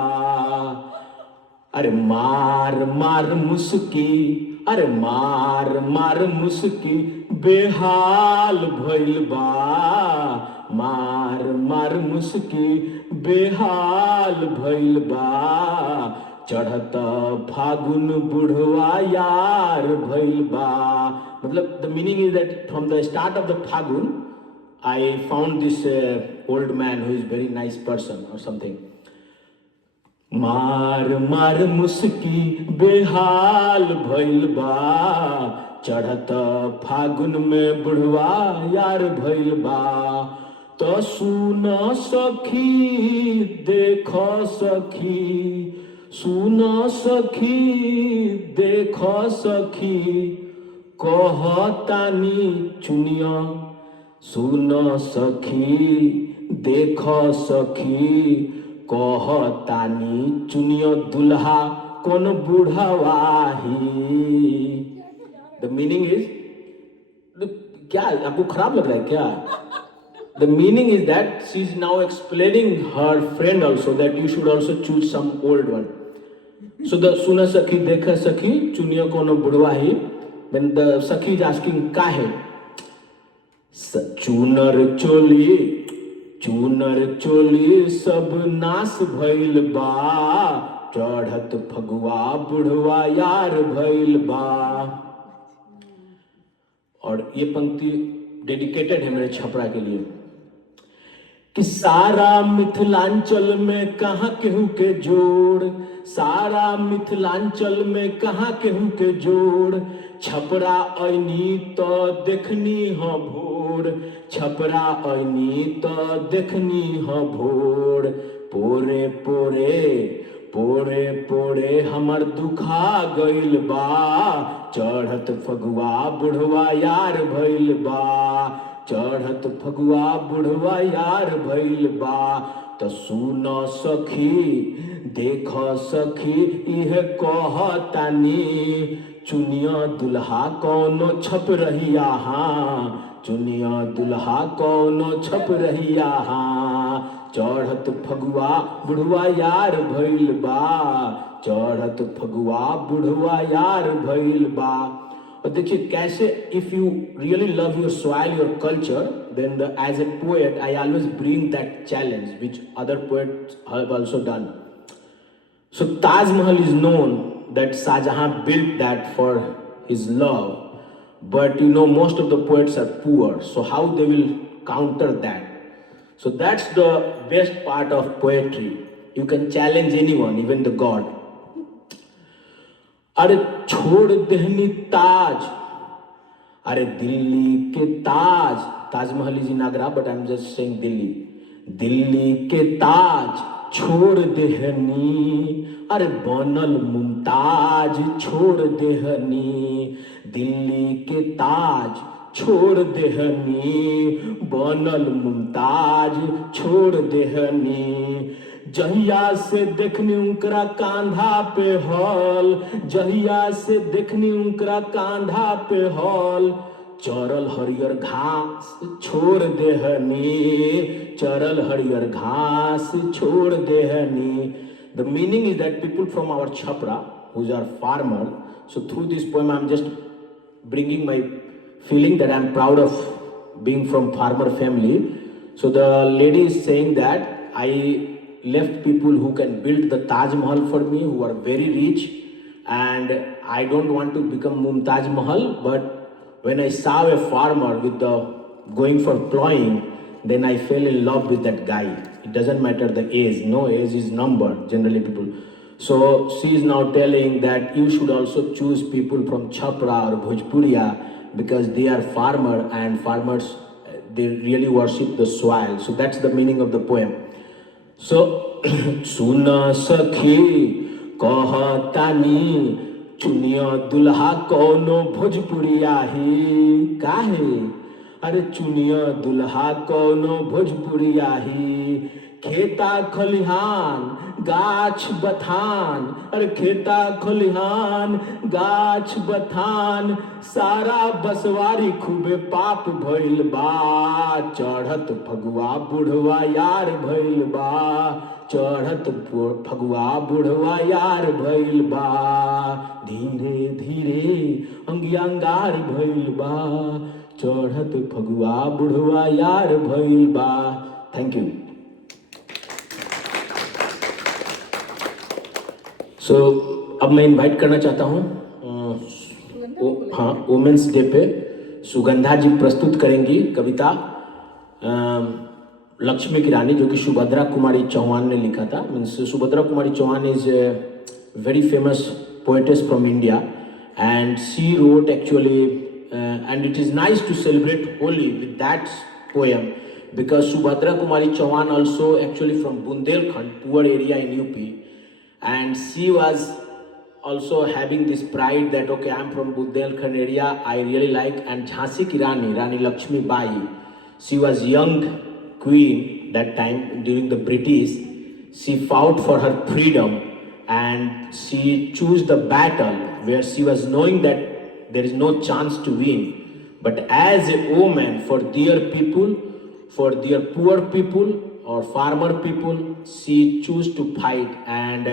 अरे मार मार मुस्की, अरे मार मार मुस्की बेहाल भइल बा, मार मार मुस्की बेहाल भइल बा, चढ़त फागुन बुढ़वा यार भइल बा. मतलब the meaning is that from the start of the Phagun, I found this old man who is very nice person or something. मार मार मुस्की बेहाल भइल बा, चढ़त फागुन में बुढ़वा यार भइल बा. तो सुन सखी देख सखी, सुन सखी देख सखी, कहतानी चुनिया, सुन सखी देख सखी, कहतानी चुनिया दुल्हा कौन बुढ़ावाही. The meaning is, क्या आपको खराब लग रहा है क्या? The meaning is that she is now explaining her friend also that you should also choose some old one. So the suna sakhi dekha sakhi chuniya kono budwahi. Then the sakhi is asking kahe? Chunar चोली सब नाश भइल बा, चढ़त फगुआ बुढ़वा यार भइल बा. और ये पंक्ति डेडिकेटेड है मेरे छपरा के लिए कि सारा मिथिलांचल में कहाँ केहू के जोड़, सारा मिथिलांचल में कहाँ केहू के जोड़, छपरा ऐनी तो देखनी ह भोर, छपरा ऐनी तो देखनी ह भोर, पोरे पोरे पोरे पोरे हमर दुखा गइल बा, चढ़त फगुआ बुढ़वा यार भइल बा, चढ़त फगुआ बुढ़वा यार भइल बा. तो सुन सखी देख सखी इह कहतानी, चुनिया दुल्हा कौनो छप रहिया हाँ, चुनिया दुल्हा कौनो छप रहिया हाँ चढ़त फगुआ बुढ़वा यार भइल बा चढ़त फगुआ बुढ़वा यार भइल बा और देखिए कैसे if you really love your soil your culture then as a poet I always bring that challenge which other poets have also done. So Taj Mahal is known that Shah Jahan built that for his love, but you know most of the poets are poor, so how they will counter that? So that's the best part of poetry. You can challenge anyone, even the god. अरे छोड़ देहनी ताज अरे दिल्ली के Taj Taj Mahal is in Agra but I am just saying Delhi के ताज छोड़ देहनी अरे बनल मुमताज छोड़ देहनी दिल्ली के ताज छोड़ देहनी बनल मुमताज छोड़ देहनी जहिया से देखनी उनकरा कांधा पे हल जहिया से देखनी उनकरा कांधा पे हल चरल हरियर घास छोड़ देहनी चरल हरियर घास छोड़ देहनी. The meaning is that people from our Chhapra who are farmer, so through this poem I'm just bringing my feeling that I'm proud of being from farmer family. So the lady is saying that I left people who can build the Taj Mahal for me, who are very rich, and I don't want to become Mumtaz Mahal, but when I saw a farmer with the going for plowing, then I fell in love with that guy. It doesn't matter the age, no age is number generally people. So she is now telling that you should also choose people from Chhapra or Bhojpuria because they are farmer and farmers they really worship the soil. So that's the meaning of the poem. So सुना सखी कहतानी चुनिया दुल्हा कौनो भोजपुरिया ही काहे अरे चुनिया दुल्हा कौनो भोजपुरिया ही खेता खलिहान गाछ बथान अरे खेता खलिहान गाछ बथान सारा बसवारी खूबे पाप भइल बा चढ़त फगुआ बुढ़वा यार भइल बा चढ़त फगुआ बुढ़वा यार भइल बा धीरे धीरे अंगियांगार भइल बा चढ़त फगुआ बुढ़वा यार भइल बा. Thank you. सो अब मैं इनवाइट करना चाहता हूँ हाँ वुमेन्स डे पे सुगंधा जी प्रस्तुत करेंगी कविता लक्ष्मी की रानी जो कि सुभद्रा कुमारी चौहान ने लिखा था. Means Subhadra Kumari Chauhan is very famous poetess from India and she wrote actually and it is nice to celebrate Holi with that poem because Subhadra Kumari Chauhan also actually from Bundelkhand, poor area in UP, and she was also having this pride that okay I'm from Bundelkhand area I really like. And Jhansi ki Rani Lakshmi Bai, she was young queen that time during the British. She fought for her freedom and she chose the battle where she was knowing that there is no chance to win, but as a woman for their people, for their poor people or farmer people, she chose to fight. And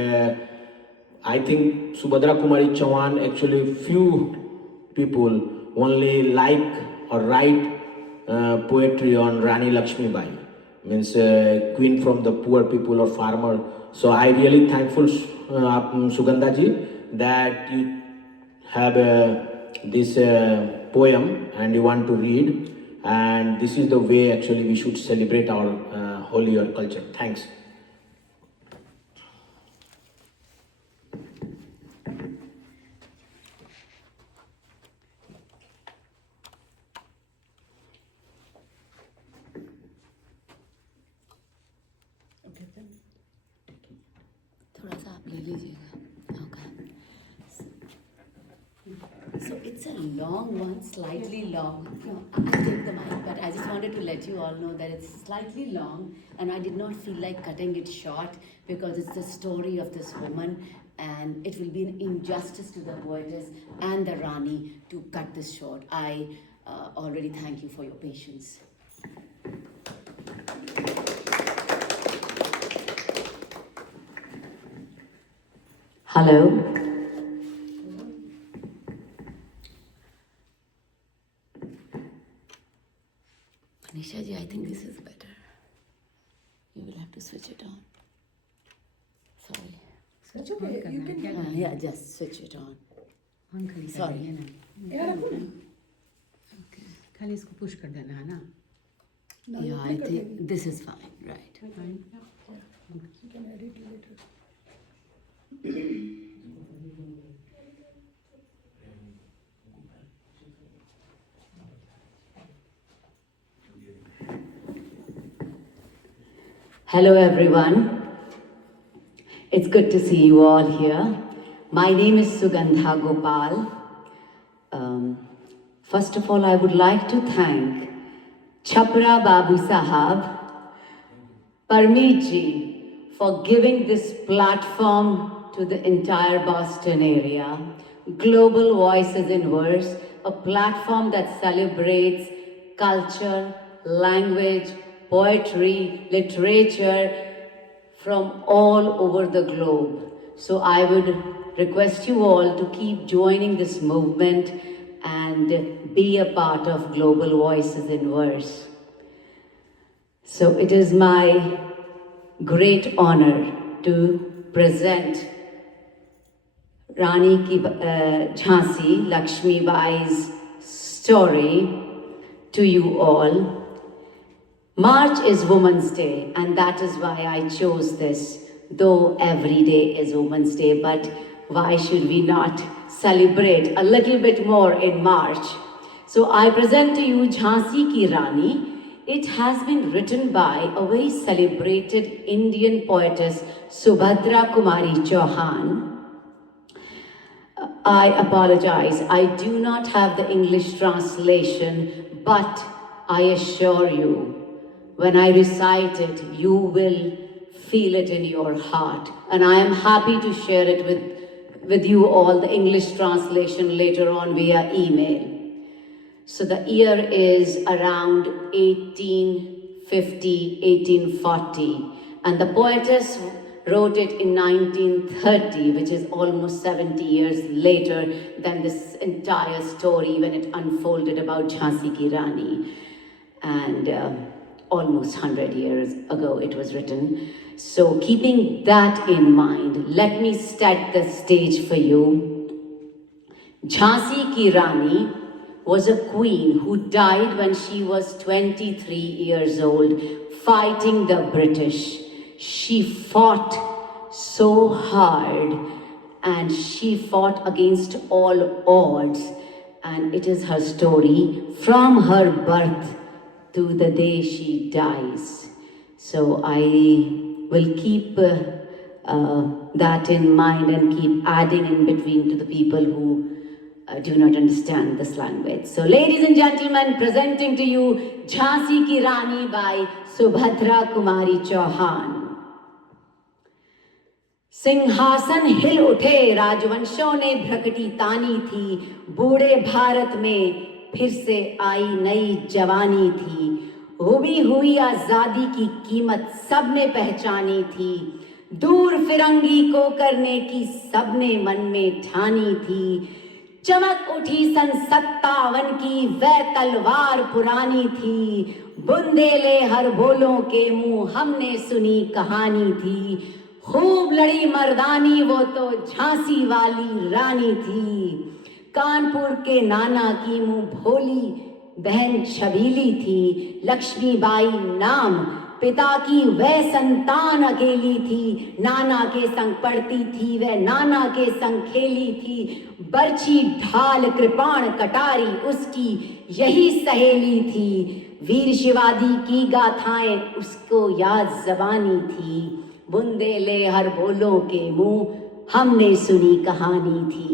I think Subhadra Kumari Chauhan actually few people only like or write poetry on Rani Lakshmi Bai, means queen from the poor people or farmer. So I really thankful Sugandha ji that you have this poem and you want to read, and this is the way actually we should celebrate our Holi or culture. Thanks. थोड़ा सा आप ले लीजिएगा. So it's a long one, slightly long. No, I'll take the mic, but I just wanted to let you all know that it's slightly long and I did not feel like cutting it short because it's the story of this woman and it will be an injustice to the poetess and the Rani to cut this short. I already thank you for your patience. Hello. Anisha ji, I think this is better. You will have to switch it on. Sorry. Switch on करना है क्या? Yeah, just switch it on. On खाली Sorry. करनी है ना? Okay. खाली इसको push कर देना है ना? Yeah, I think this is fine, right? Fine. Hello everyone. It's good to see you all here. My name is Sugandha Gopal. First of all, I would like to thank Chhapra Babu Sahab, Parmeet ji, for giving this platform to the entire Boston area. Global Voices in Verse, a platform that celebrates culture, language, poetry, literature from all over the globe. So I would request you all to keep joining this movement and be a part of Global Voices in Verse. So it is my great honor to present Rani ki Jhansi, Lakshmi Bai's story to you all. March is Women's Day, and that is why I chose this, though every day is Women's Day, but why should we not celebrate a little bit more in March? So I present to you Jhansi Ki Rani. It has been written by a very celebrated Indian poetess, Subhadra Kumari Chauhan. I apologize, I do not have the English translation, but I assure you, when I recite it, you will feel it in your heart. And I am happy to share it with you all, the English translation later on via email. So the year is around 1850, 1840. And the poetess wrote it in 1930, which is almost 70 years later than this entire story when it unfolded about Jhansi Ki Rani. And almost 100 years ago it was written. So keeping that in mind, let me set the stage for you. Jhansi Ki Rani was a queen who died when she was 23 years old, fighting the British. She fought so hard and she fought against all odds, and it is her story from her birth to the day she dies. So I will keep that in mind and keep adding in between to the people who do not understand this language. So ladies and gentlemen, presenting to you Jhansi Ki Rani by Subhadra Kumari Chauhan. सिंहासन हिल उठे, राजवंशों ने भ्रकटी तानी थी, बूढ़े भारत में फिर से आई नई जवानी थी, उबी हुई आजादी की कीमत सबने पहचानी थी, दूर फिरंगी को करने की सबने मन में ठानी थी, चमक उठी सन 57 की वह तलवार पुरानी थी, बुंदेले हर बोलों के मुंह हमने सुनी कहानी थी, खूब लड़ी मर्दानी वो तो झांसी वाली रानी थी, कानपुर के नाना की मुंह भोली बहन छबीली थी, लक्ष्मीबाई नाम पिता की वह संतान अकेली थी, नाना के संग पढ़ती थी वह नाना के संग खेली थी, बर्छी ढाल कृपाण कटारी उसकी यही सहेली थी, वीर शिवाजी की गाथाएं उसको याद जबानी थी, बुंदेले हर बोलों के मुंह हमने सुनी कहानी थी,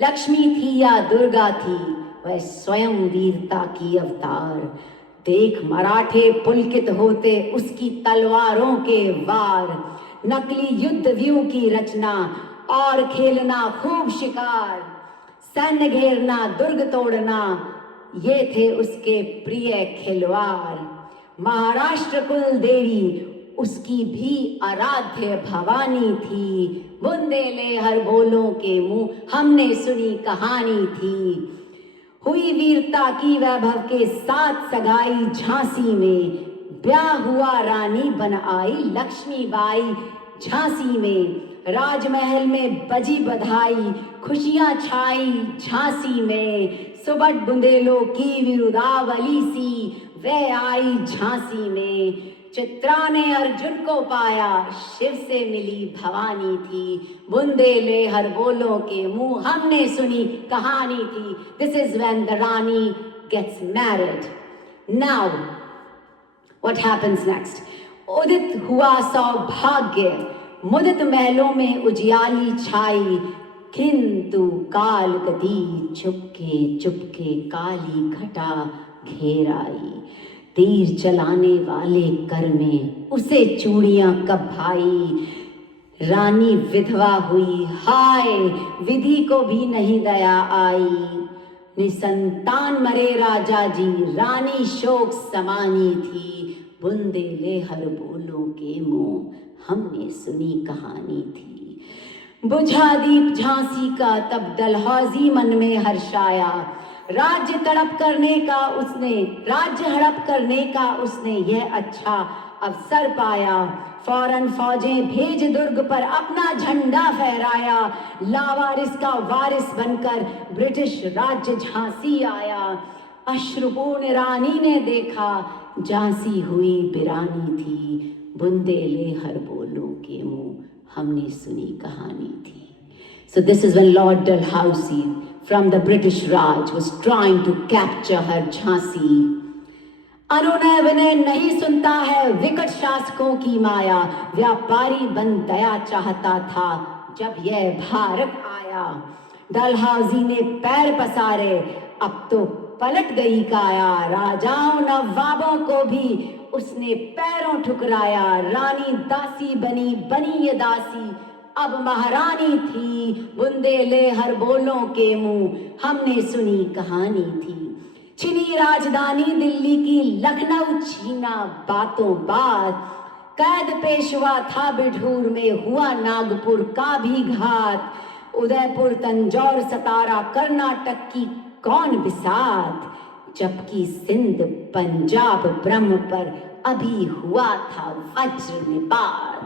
लक्ष्मी थी या दुर्गा थी वह स्वयं वीरता की अवतार, देख मराठे पुलकित होते उसकी तलवारों के वार, नकली युद्ध व्यू की रचना और खेलना खूब शिकार, सैन्य घेरना दुर्ग तोड़ना ये थे उसके प्रिय खिलवाड़। महाराष्ट्र कुल देवी उसकी भी आराध्य भवानी थी। बुंदेले हर बोलों के मुंह हमने सुनी कहानी थी। हुई वीरता की वैभव के साथ सगाई झांसी में, ब्याह हुआ रानी बन आई लक्ष्मीबाई झांसी में। राजमहल में बजी बधाई, खुशियां छाई झांसी में। सुबह बुंदेलों की विरुदावली सी वह आई झांसी में। चित्रा ने अर्जुन को पाया, शिव से मिली भवानी थी। बुंदेले हर बोलों के मुंह हमने सुनी कहानी थी। This is when the rani gets married. Now what happens next? उदित हुआ सौभाग्य, मुदित महलों में उजियाली छाई। किंतु काल गति चुपके चुपके काली घटा घेर आई। तीर चलाने वाले कर में उसे चूड़ियां कब भाई। रानी विधवा हुई, हाय विधि को भी नहीं दया आई। निसंतान मरे राजा जी, रानी शोक समानी थी। बुंदेले हर बोलों के मुंह हमने सुनी कहानी थी। बुझा दीप झांसी का तब डलहौजी मन में हर्षाया। राज्य हड़प करने का उसने यह अच्छा अवसर पाया। फौरन फौजें भेज दुर्ग पर अपना झंडा फहराया। लावारिस का वारिस बनकर ब्रिटिश राज्य झांसी आया। अश्रुपूर्ण रानी ने देखा, झांसी हुई बिरानी थी। बुंदेले हर बोलों के मुंह हमने सुनी कहानी थी। So this is when Lord Dalhousie from the British Raj was trying to capture her Jhansi. अनुनय विनय नहीं सुनता है विकट शासकों की माया। व्यापारी बन दया चाहता था जब यह भारत आया। डलहौजी ने पैर पसारे, अब तो पलट गई काया। राजाओं नवाबों को भी उसने पैरों ठुकराया। रानी दासी बनी ये दासी अब महारानी थी। बुंदेले हर बोलों के मुंह हमने सुनी कहानी थी। छिनी राजधानी दिल्ली की, लखनऊ छीना बातों बात। कैद पेशवा था बिठूर में, हुआ नागपुर का भी घात। उदयपुर तंजौर सतारा कर्नाटक की कौन बिसात। जबकि सिंध पंजाब ब्रह्म पर अभी हुआ था वज्र निपात।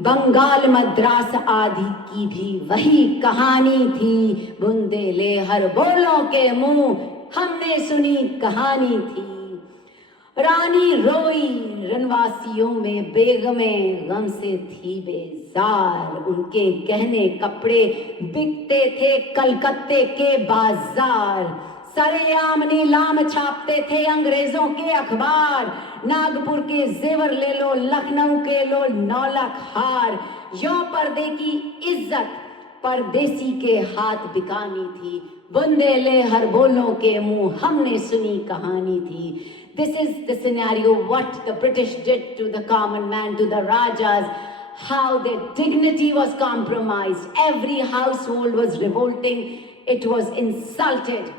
बंगाल मद्रास आदि की भी वही कहानी थी। बुंदेले हर बोलों के मुंह हमने सुनी कहानी थी। रानी रोई रनवासियों में, बेगमें गम से थी बेजार। उनके गहने कपड़े बिकते थे कलकत्ते के बाजार। सरेआम नीलाम छापते थे अंग्रेजों के अखबार। नागपुर के जेवर ले लो, लखनऊ के लो 9 लाख हार। यो पर्दे की इज्जत परदेसी के हाथ बिकानी थी। बुंदेले हर बोलों के मुंह हमने सुनी कहानी थी। This is the scenario what the British did to the common man, to the Rajas, how their dignity was compromised. Every household was revolting, it was insulted.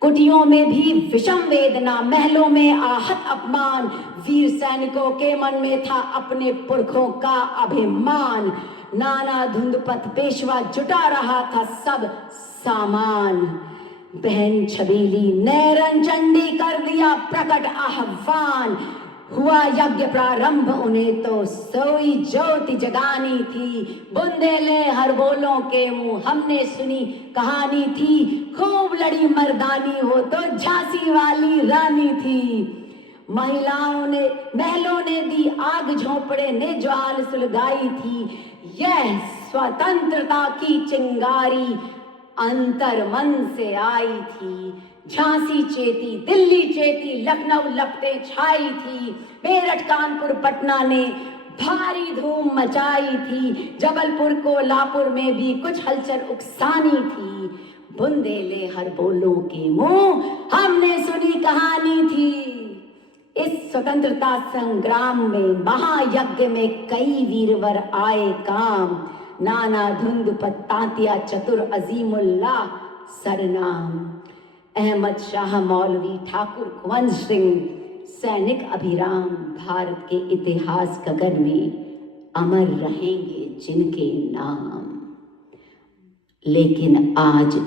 कुटियों में भी विषम वेदना, महलों में आहत अपमान। वीर सैनिकों के मन में था अपने पुरखों का अभिमान। नाना धुंधपत पेशवा जुटा रहा था सब सामान। बहन छबीली ने रणचंडी कर दिया प्रकट आह्वान। हुआ यज्ञ प्रारंभ, उन्हें तो सोई ज्योति जगानी थी। बुंदेले हर बोलों के मुंह हमने सुनी कहानी थी। खूब लड़ी मर्दानी, वो तो झांसी वाली रानी थी। महिलाओं ने महलों ने दी आग, झोंपड़े ने ज्वाल सुलगाई थी। यह स्वतंत्रता की चिंगारी अंतर मन से आई थी। झांसी चेती, दिल्ली चेती, लखनऊ लपटे छाई थी। मेरठ कानपुर पटना ने भारी धूम मचाई थी। जबलपुर कोल्हापुर में भी कुछ हलचल उकसानी थी। बुंदेले हर बोलों के मुंह हमने सुनी कहानी थी। इस स्वतंत्रता संग्राम में महायज्ञ में कई वीरवर आए काम। नाना धुंध पत्तातिया चतुर अजीमुल्लाह सरनाम। अहमद शाह मौलवी, ठाकुर कुंवर सिंह, सैनिक अभिराम, भारत के इतिहास गगन में अमर रहेंगे जिनके नाम। लेकिन आज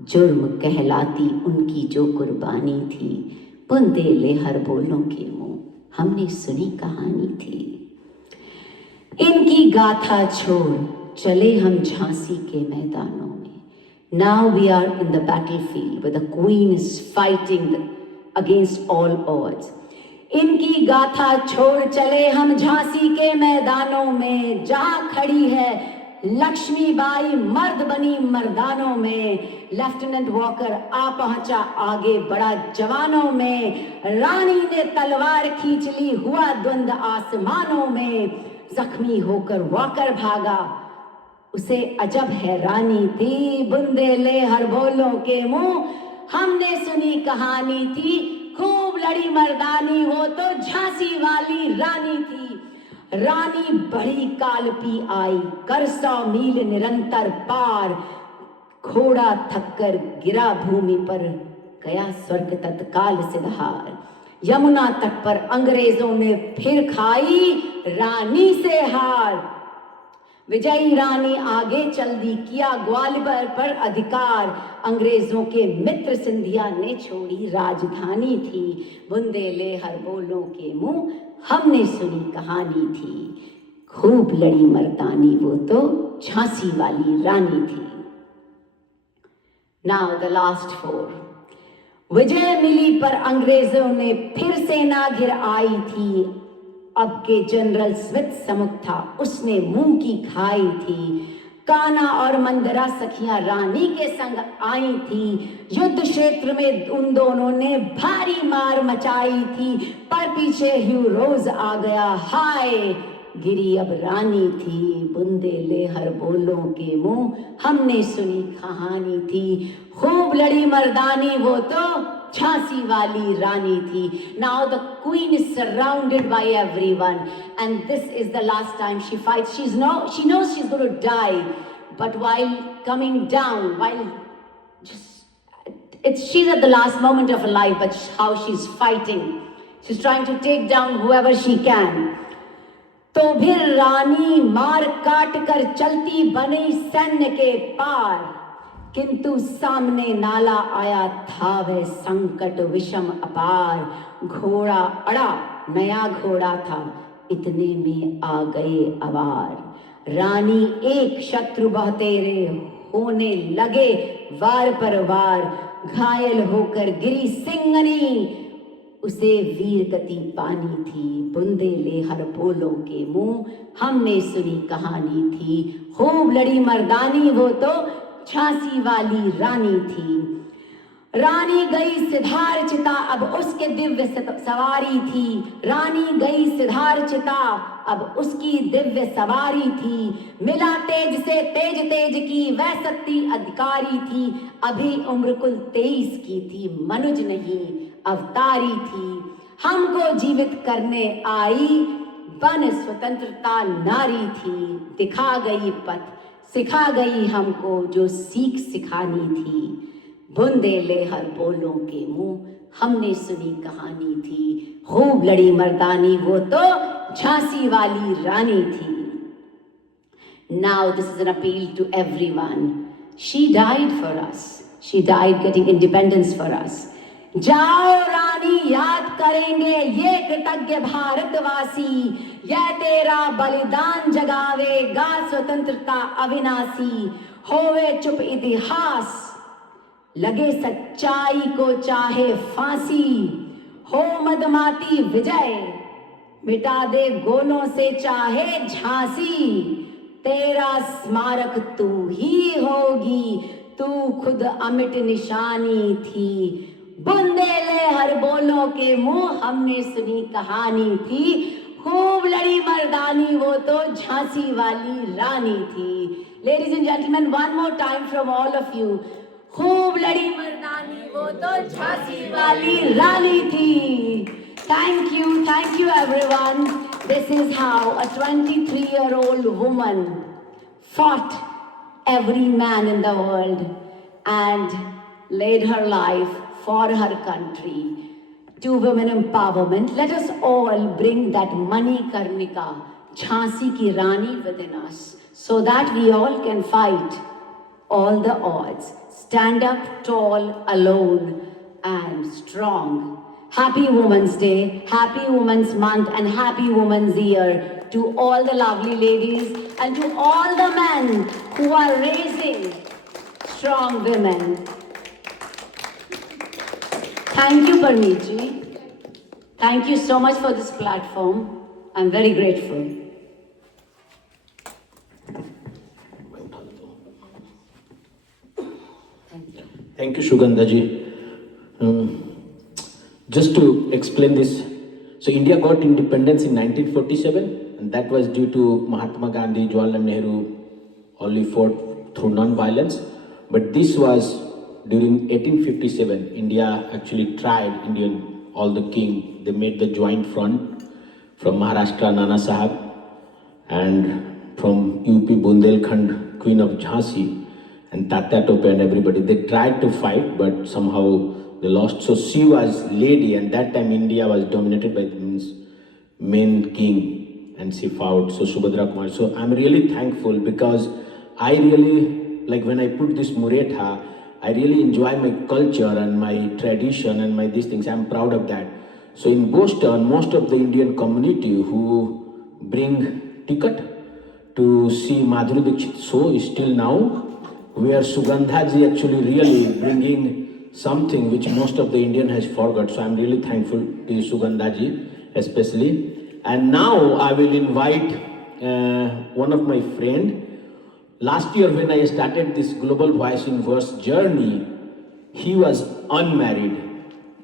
जुर्म कहलाती उनकी जो कुर्बानी थी, बुंदे ले हर बोलों के मुंह हमने सुनी कहानी थी। इनकी गाथा छोड़ चले हम झांसी के मैदानों में। Now we are in the battlefield where the queen is fighting against all odds. इनकी गाथा छोड़ चले हम झांसी के मैदानों में, जहां खड़ी है लक्ष्मीबाई मर्द बनी मर्दानों में। लेफ्टिनेंट वॉकर आ पहुंचा आगे बढ़ा जवानों में, रानी ने तलवार खींच ली हुआ द्वंद आसमानों में। जख्मी होकर वॉकर भागा, उसे अजब हैरानी थी, बुंदेले हर बोलों के मुंह हमने सुनी कहानी थी। खूब लड़ी मर्दानी वो तो झांसी वाली रानी थी। रानी बड़ी कालपी आई, कर 100 मील निरंतर पार। घोड़ा थककर गिरा भूमि पर, गया स्वर्ग तत्काल सिधार। यमुना तट पर अंग्रेजों ने फिर खाई रानी से हार। विजयी रानी आगे चल दी, किया ग्वालियर पर अधिकार। अंग्रेजों के मित्र सिंधिया ने छोड़ी राजधानी थी। बुंदेले हर बोलों के मुंह हमने सुनी कहानी थी। खूब लड़ी मर्दानी वो तो झांसी वाली रानी थी। Now the last 4। विजय मिली पर अंग्रेजों ने फिर सेना घिर आई थी। अब के जनरल स्मिथ समुख था, उसने मुंह की खाई थी। काना और मंदरा सखियां रानी के संग आई थी। युद्ध क्षेत्र में उन दोनों ने भारी मार मचाई थी, पर पीछे ह्यू रोज आ गया, हाय गिरी अब रानी थी। बुंदेले हर बोलों के मुंह हमने सुनी कहानी थी। खूब लड़ी मर्दानी वो तो झांसी वाली रानी थी। Now the queen is surrounded by everyone, and this is the last time she fights. She knows she's going to die, but while coming down, she's at the last moment of her life, but how she's fighting. She's trying to take down whoever she can. तो फिर रानी मार काट कर चलती बनी सैन्य के पार, किंतु सामने नाला आया था वह संकट विषम अपार। घोड़ा अड़ा, नया घोड़ा था, इतने में आ गए अवार। रानी एक शत्रु बहतेरे होने लगे वार पर वार। घायल होकर गिरी सिंगनी, उसे वीर गति पानी थी। बुंदेले हर बोलों के मुंह हमने सुनी कहानी थी। खूब लड़ी मर्दानी वो तो झांसी वाली रानी थी। रानी गई सिधार चिता, अब उसके दिव्य सवारी थी। रानी गई सिधार चिता, अब उसकी दिव्य सवारी थी। मिला तेज से तेज की, वह सत्ती अधिकारी थी। अभी उम्र कुल 23 की थी, मनुज नहीं अवतारी थी। हमको जीवित करने आई, बन स्वतंत्रता नारी थी। दिखा गई पथ, सिखा गई हमको जो सीख सिखानी थी। बुंदेले हर बोलों के मुंह हमने सुनी कहानी थी। खूब लड़ी मर्दानी वो तो झांसी वाली रानी थी। Now this is an appeal to everyone. She died for us. She died getting independence for us. जाओ रानी याद करेंगे ये कृतज्ञ भारतवासी, यह तेरा बलिदान जगावेगा स्वतंत्रता अविनाशी। होवे चुप इतिहास, लगे सच्चाई को चाहे फांसी। हो मदमाती विजय, मिटा दे गोलों से चाहे झांसी। तेरा स्मारक तू ही होगी, तू खुद अमिट निशानी थी। बुंदेले हर बोलों के मुंह हमने सुनी कहानी थी। खूब लड़ी मर्दानी वो तो झांसी वाली रानी थी। Ladies and gentlemen, one more time from all of you. खूब लड़ी मर्दानी वो तो झांसी वाली रानी थी। Thank you everyone. This is how a 23-year-old woman fought every man in the world, and laid her life for her country. To women empowerment, let us all bring that Manikarnika, Jhansi ki Rani within us, so that we all can fight all the odds. Stand up tall, alone, and strong. Happy Women's Day, Happy Women's Month, and Happy Women's Year to all the lovely ladies and to all the men who are raising strong women. Thank you, Parneet. Thank you so much for this platform. I'm very grateful. Thank you, Sugandha ji. Just to explain this, so India got independence in 1947, and that was due to Mahatma Gandhi, Jawaharlal Nehru, only fought through non-violence. But this was during 1857. India actually tried, all the king, they made the joint front from Maharashtra, Nana Sahib, and from UP, Bundelkhand, Queen of Jhansi, and Tatya Tope and everybody. They tried to fight, but somehow they lost. So she was lady, and that time India was dominated by the main king, and she fought. So Subhadra Kumar. So I'm really thankful because I really, like when I put this Muretha, I really enjoy my culture and my tradition and my these things. I'm proud of that. So in Boston, most of the Indian community who bring ticket to see Madhuri Dixit show is still now, where Sugandha ji actually really bringing something which most of the Indian has forgot. So I'm really thankful to Sugandha ji especially. And now I will invite one of my friend. Last year when I started this Global Voice in Verse journey, he was unmarried.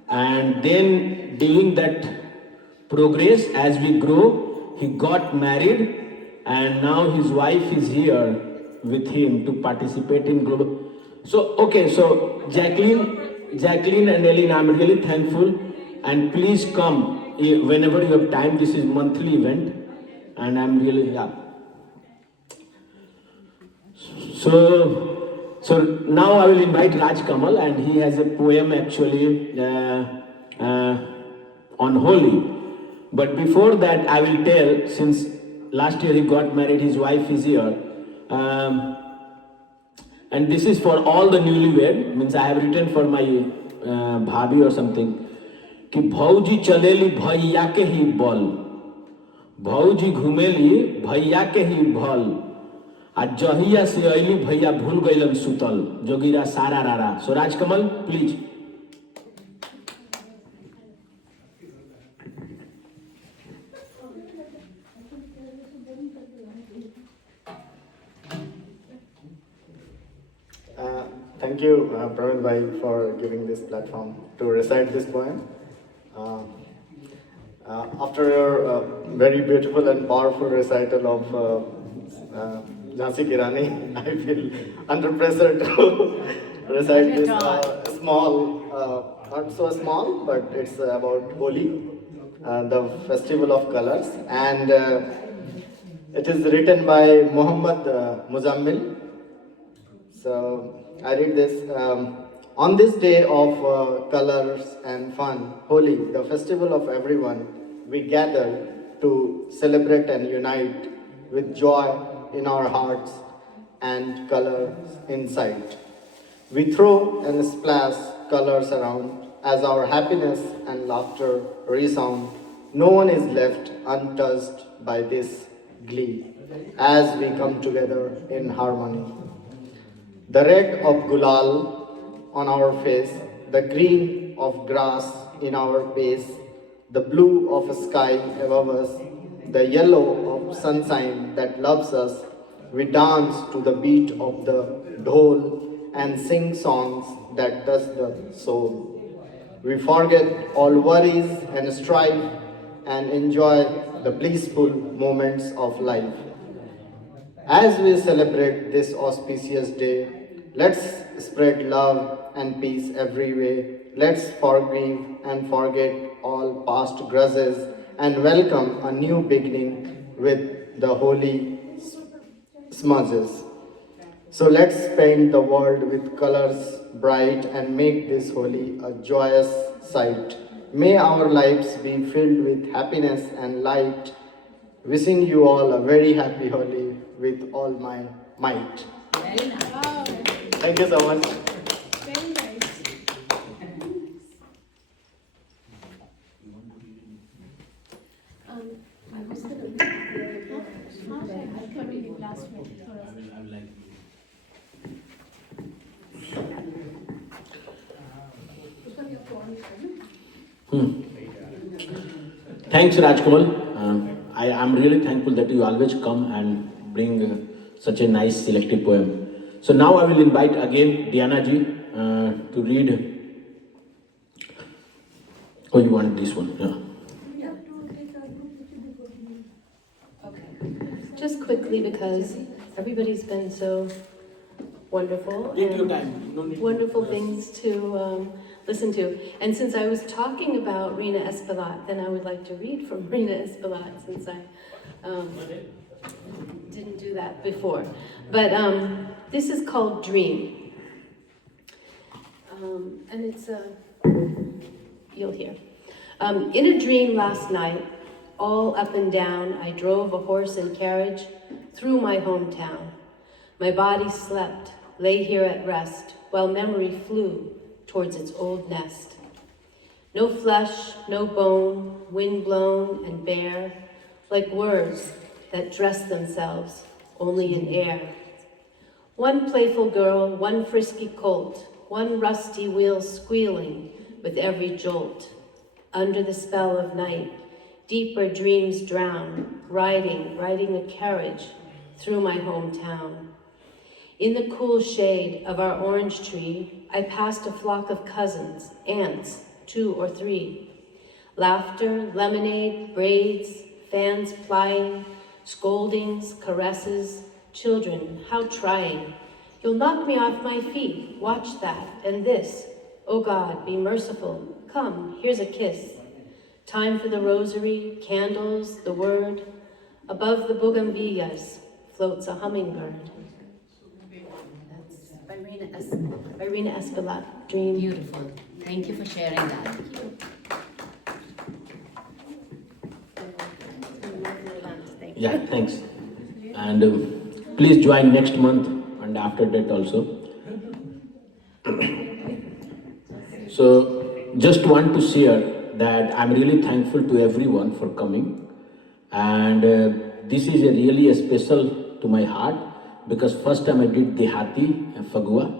And then during that progress, as we grow, he got married, and now his wife is here with him to participate in Global. So, okay, so Jacqueline and Ellen, I'm really thankful, and please come whenever you have time. This is monthly event, and I'm really, yeah. So now I will invite Raj Kamal, and he has a poem actually on Holi. But before that, I will tell, since last year he got married, his wife is here. And this is for all the newlywed, means I have written for my bhabi or something. कि भौजी चलेली भैया के ही बल, भौजी घुमेली भैया के ही भल, आ जहिया से अली भैया भूल गइलन सुतल, जोगिरा सारा रारा. So Raj Kamal, please. Thank you, Praveen Bhai, for giving this platform to recite this poem. After your very beautiful and powerful recital of Jhansi Ki Rani, I feel under pressure to recite this small, not so small, but it's about Holi, the festival of colors, and it is written by Muhammad Muzammil. So I read this. On this day of colors and fun, Holi, the festival of everyone, we gather to celebrate and unite with joy in our hearts and colors inside. We throw and splash colors around as our happiness and laughter resound. No one is left untouched by this glee as we come together in harmony. The red of gulal on our face, the green of grass in our base, the blue of a sky above us, the yellow of sunshine that loves us. We dance to the beat of the dhol and sing songs that touch the soul. We forget all worries and strife and enjoy the blissful moments of life. As we celebrate this auspicious day, let's spread love and peace everywhere. Let's forgive and forget all past grudges and welcome a new beginning with the holy smudges. So let's paint the world with colors bright and make this Holi a joyous sight. May our lives be filled with happiness and light. Wishing you all a very happy Holi with all my might. Very nice. Wow, Thank you so much. very nice. I was going to last minute. I will like Thanks, Rajkamal. I am really thankful that you always come and bring such a nice selected poem. So now I will invite again Diana ji to read. Oh, you want this one? Yeah. Just quickly, because everybody's been so wonderful. Take your and time. No need to wonderful rush. things to listen to. And since I was talking about Rina Espaillat, then I would like to read from Rina Espaillat, since I didn't do that before. But this is called Dream. And it's you'll hear. In a dream last night, all up and down, I drove a horse and carriage through my hometown. My body slept, lay here at rest, while memory flew towards its old nest. No flesh, no bone, wind blown and bare, like words that dress themselves only in air. One playful girl, one frisky colt, one rusty wheel squealing with every jolt. Under the spell of night, deeper dreams drown, riding a carriage through my hometown. In the cool shade of our orange tree, I passed a flock of cousins, aunts, 2 or 3. Laughter, lemonade, braids, fans plying, scoldings, caresses, children, how trying. You'll knock me off my feet, watch that, and this. Oh God, be merciful, come, here's a kiss. Time for the rosary, candles, the word. Above the bougainvilleas floats a hummingbird. That's by Rina Espaillat, Dream. Beautiful. Thank you for sharing that. Yeah, thanks. And please join next month and after that also. So just want to share that I'm really thankful to everyone for coming, and this is really a special to my heart because first time I did Dehati and Fagua,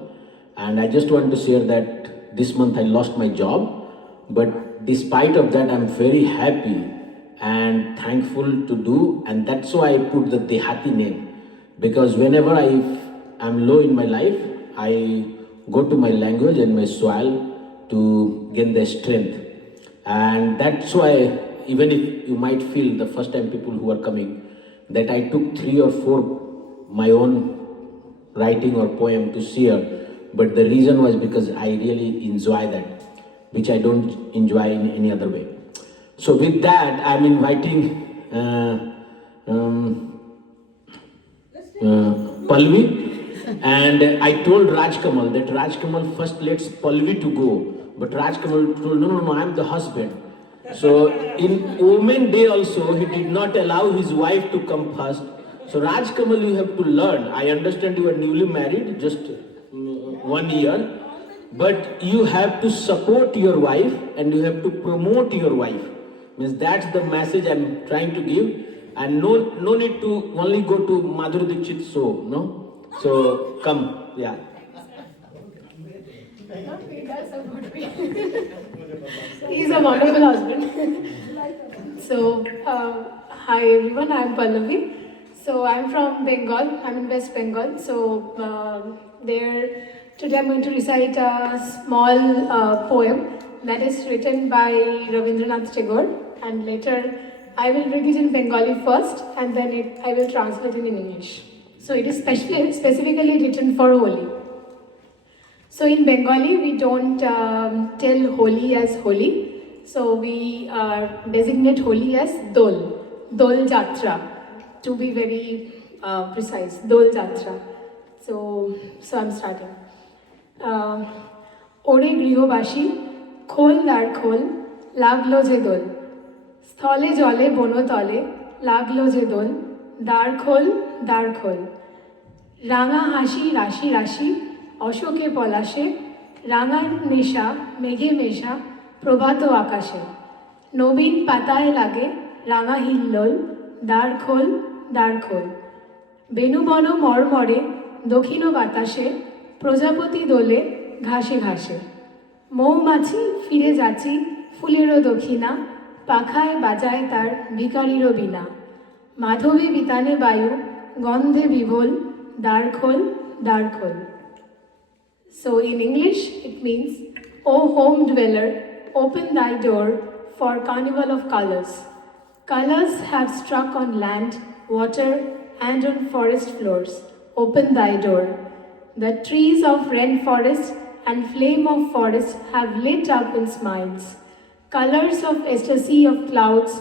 and I just want to share that this month I lost my job, but despite of that I'm very happy and thankful to do, and that's why I put the Dehati name, because whenever I am low in my life, I go to my language and my soil to gain the strength. And that's why, even if you might feel the first time people who are coming, that I took 3 or 4 my own writing or poem to share, but the reason was because I really enjoy that, which I don't enjoy in any other way. So with that, I'm inviting Palvi, and I told Rajkamal that Rajkamal first lets Palvi to go. But Rajkamal told, no, I'm the husband. So in Women Day also, he did not allow his wife to come first. So Rajkamal, you have to learn. I understand you are newly married, just 1 year. But you have to support your wife and you have to promote your wife. Means that's the message I'm trying to give. And no need to only go to Madhuri Dixit show, no? So come, yeah. He's a wonderful husband. So, hi everyone, I'm Pallavi. So, I'm from Bengal, I'm in West Bengal. So, today I'm going to recite a small poem that is written by Rabindranath Tagore, and later I will read it in Bengali first and then I will translate it in English. So, it is specifically written for Holi. So in Bengali, we don't tell Holi as Holi. So we designate Holi as Dol Jatra, to be very precise, Dol Jatra. So I'm starting. ওরে গৃহবাসী খোল দ্বার খোল লাগলো যে দোল স্থলে জলে বনতলে লাগলো যে দোল দ্বার খোল দ্বার খোল রাঙা হাসি রাশি রাশি অশোকে পলাশে রাঙার নেশা মেঘে মেশা প্রভাত আকাশে নবীন পাতায় লাগে রাঙা হিল্লোল দ্বার খোল দ্বার খোল বেণুবন মর্মরে দক্ষিণ বাতাসে প্রজাপতি দোলে ঘাসে ঘাসে মৌমাছি ফিরে যাচ্ছি ফুলেরও দক্ষিণা পাখায় বাজায় তার ভিকারিরও বিনা মাধবী বিতানে বায়ু গন্ধে বিভোল দ্বার খোল দ্বার খোল So in English it means, O home dweller, open thy door for carnival of colors. Colors have struck on land, water and on forest floors. Open thy door. The trees of Wren forest and flame of forest have lit up in smiles. Colors of ecstasy of clouds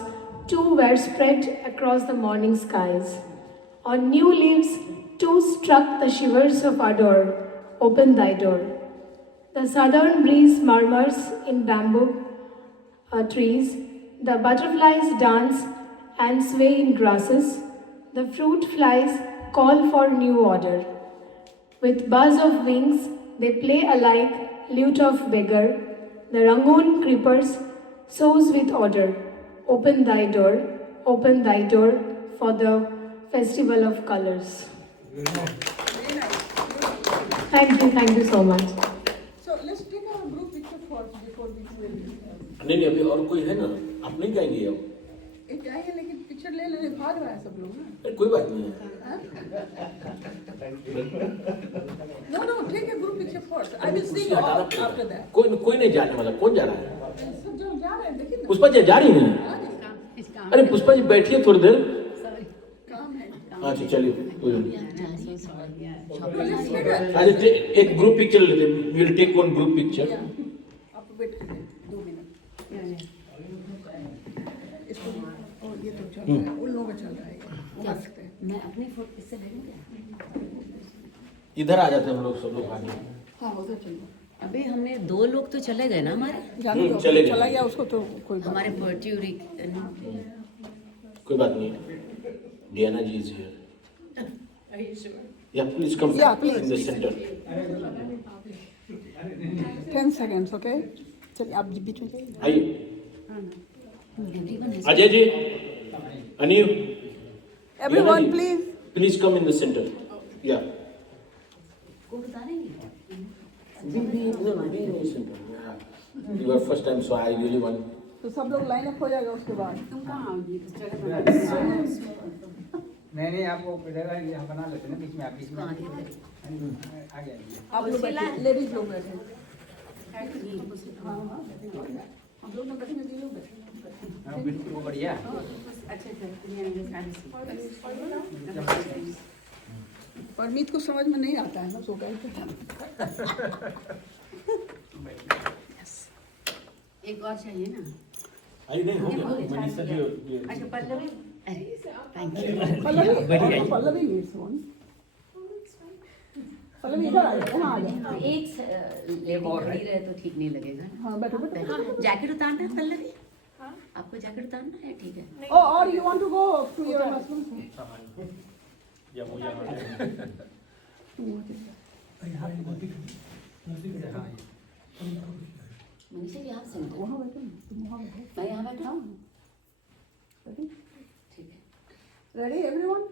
too were spread across the morning skies. On new leaves too struck the shivers of ardor. Open thy door. The southern breeze murmurs in bamboo trees. The butterflies dance and sway in grasses. The fruit flies call for new order. With buzz of wings, they play alike lute of beggar. The rangoon creepers sows with order. Open thy door for the festival of colors. Thank you so much. So let's take our group picture first before we will. नहीं नहीं, अभी और कोई है ना, आप नहीं गाएंगे अब? एक आएंगे लेकिन पिक्चर ले लेने भाग रहा है सब लोग ना. अरे कोई बात नहीं है। No, take a group picture first. I will sing हटाना all पड़ेगा। after that. कोई नहीं जाने वाला, कौन जा रहा है? सब जो जा रहे हैं देखिए ना. पुष्पा जी जा रही हैं? अरे पुष्पा जी बैठिए थोड़ी देर। काम है. अच्छा चलिए, कोई नहीं। Let's take a. आज एक ग्रुप पिक्चर लेते हैं, we'll take one group picture. आप वेट करिए 2 मिनट. इसको और ये तो चल रहा है, उन लोगों का चल रहा है. वो कर सकते हैं. मैं अपनी फोटो इससे ले लूँ क्या? इधर आ जाते हैं हम लोग, सब लोग आगे। हाँ उधर चलो. अबे हमने 2 लोग तो चले गए ना हमारे जाने दो. चले गए. चला गया उसको तो कोई बात. हमारे पर्ट्यूरिक कोई बात नहीं। Diana ji is here. Yeah, please come Yeah, please. in the center. 10 seconds, okay? चलिए आप बीच में जाइए. आइए, everyone has Ajay ji, Anil, Everyone, please. please come in the center. Yeah. कोड उतारेंगे You are first time, so I really want. तो सब लोग लाइन अप हो जाएगा उसके बाद. तुम कहाँ आओगी नहीं आपको हम बना लेते हैं बीच में, आप बीच में आ जाइए. आप लोग बैठिए, लेडीज लोग बैठे. हम लोग ना बैठे, लेडीज लोग बैठे. हाँ बिल्कुल बढ़िया. परमीत को समझ में नहीं आता है ना, सो कहीं एक और चाहिए ना अरे नहीं हो गया, मनीषा जी। अच्छा पल्लवी अरे thank you Pallavi needs one. Pallavi इधर आ जाओ, यहाँ आ जाओ. एक लेडी खड़ी रहे तो ठीक नहीं लगेगा हाँ बैठो बैठो. जैकेट उतारना है पल्लवी आपको जैकेट उतारना है ठीक है और you want to go to your husband. Manisha ji आप सेंटर वहाँ बैठो ना, तुम वहाँ बैठो. मैं यहाँ बैठा हूँ Ready? ठीक है Ready, everyone?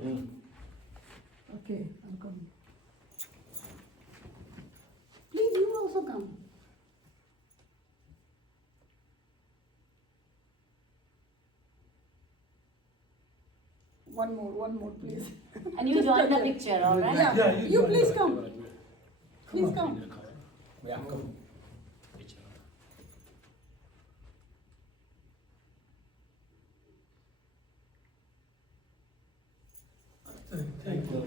Okay, I'm coming. Please, you also come. One more, please. and you join the picture all right Yeah, you please come. Please come. Thank you.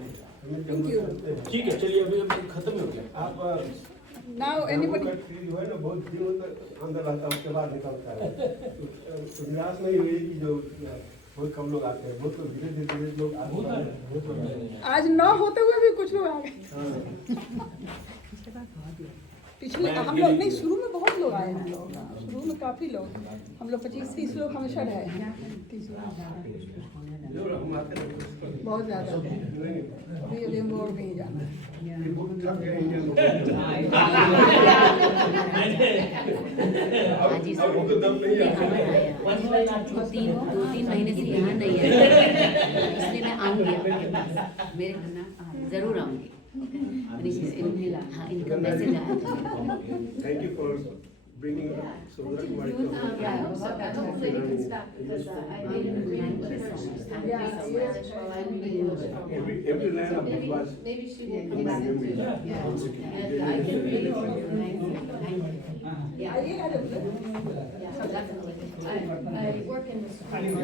ठीक है, चलिए अभी खत्म हो गया। आप Now, anybody? जो है ना बहुत दिनों तक अंदर रहता है, उसके बाद निकलता है. तो निराश नहीं हुई कि जो बहुत कम लोग आते हैं, बहुत लोग धीरे धीरे लोग आते हैं. आज 9 होते हुए भी कुछ लोग आ गए. पिछले हम लोग नहीं, शुरू में बहुत लोग आए हैं लोग, शुरू में काफ़ी लोग, हम लोग 25-30 लोग हमेशा रहे हैं, 30 लोग बहुत ज़्यादा थे। अभी हमको और कहीं जाना है। आज इस दो तीन महीने से यहाँ नहीं है, इसलिए मैं आऊँगी आपके पास, मेरे घर ना जरूर आऊँगी। हाँ, इनका मैसेज आया था। Thank you for bringing Sodra Kumari. Hopefully he comes back because I made an agreement with her. Thank you so much. Every land of it was. Maybe she will come back too. Yeah, I can read. Yeah, definitely. I work in the school.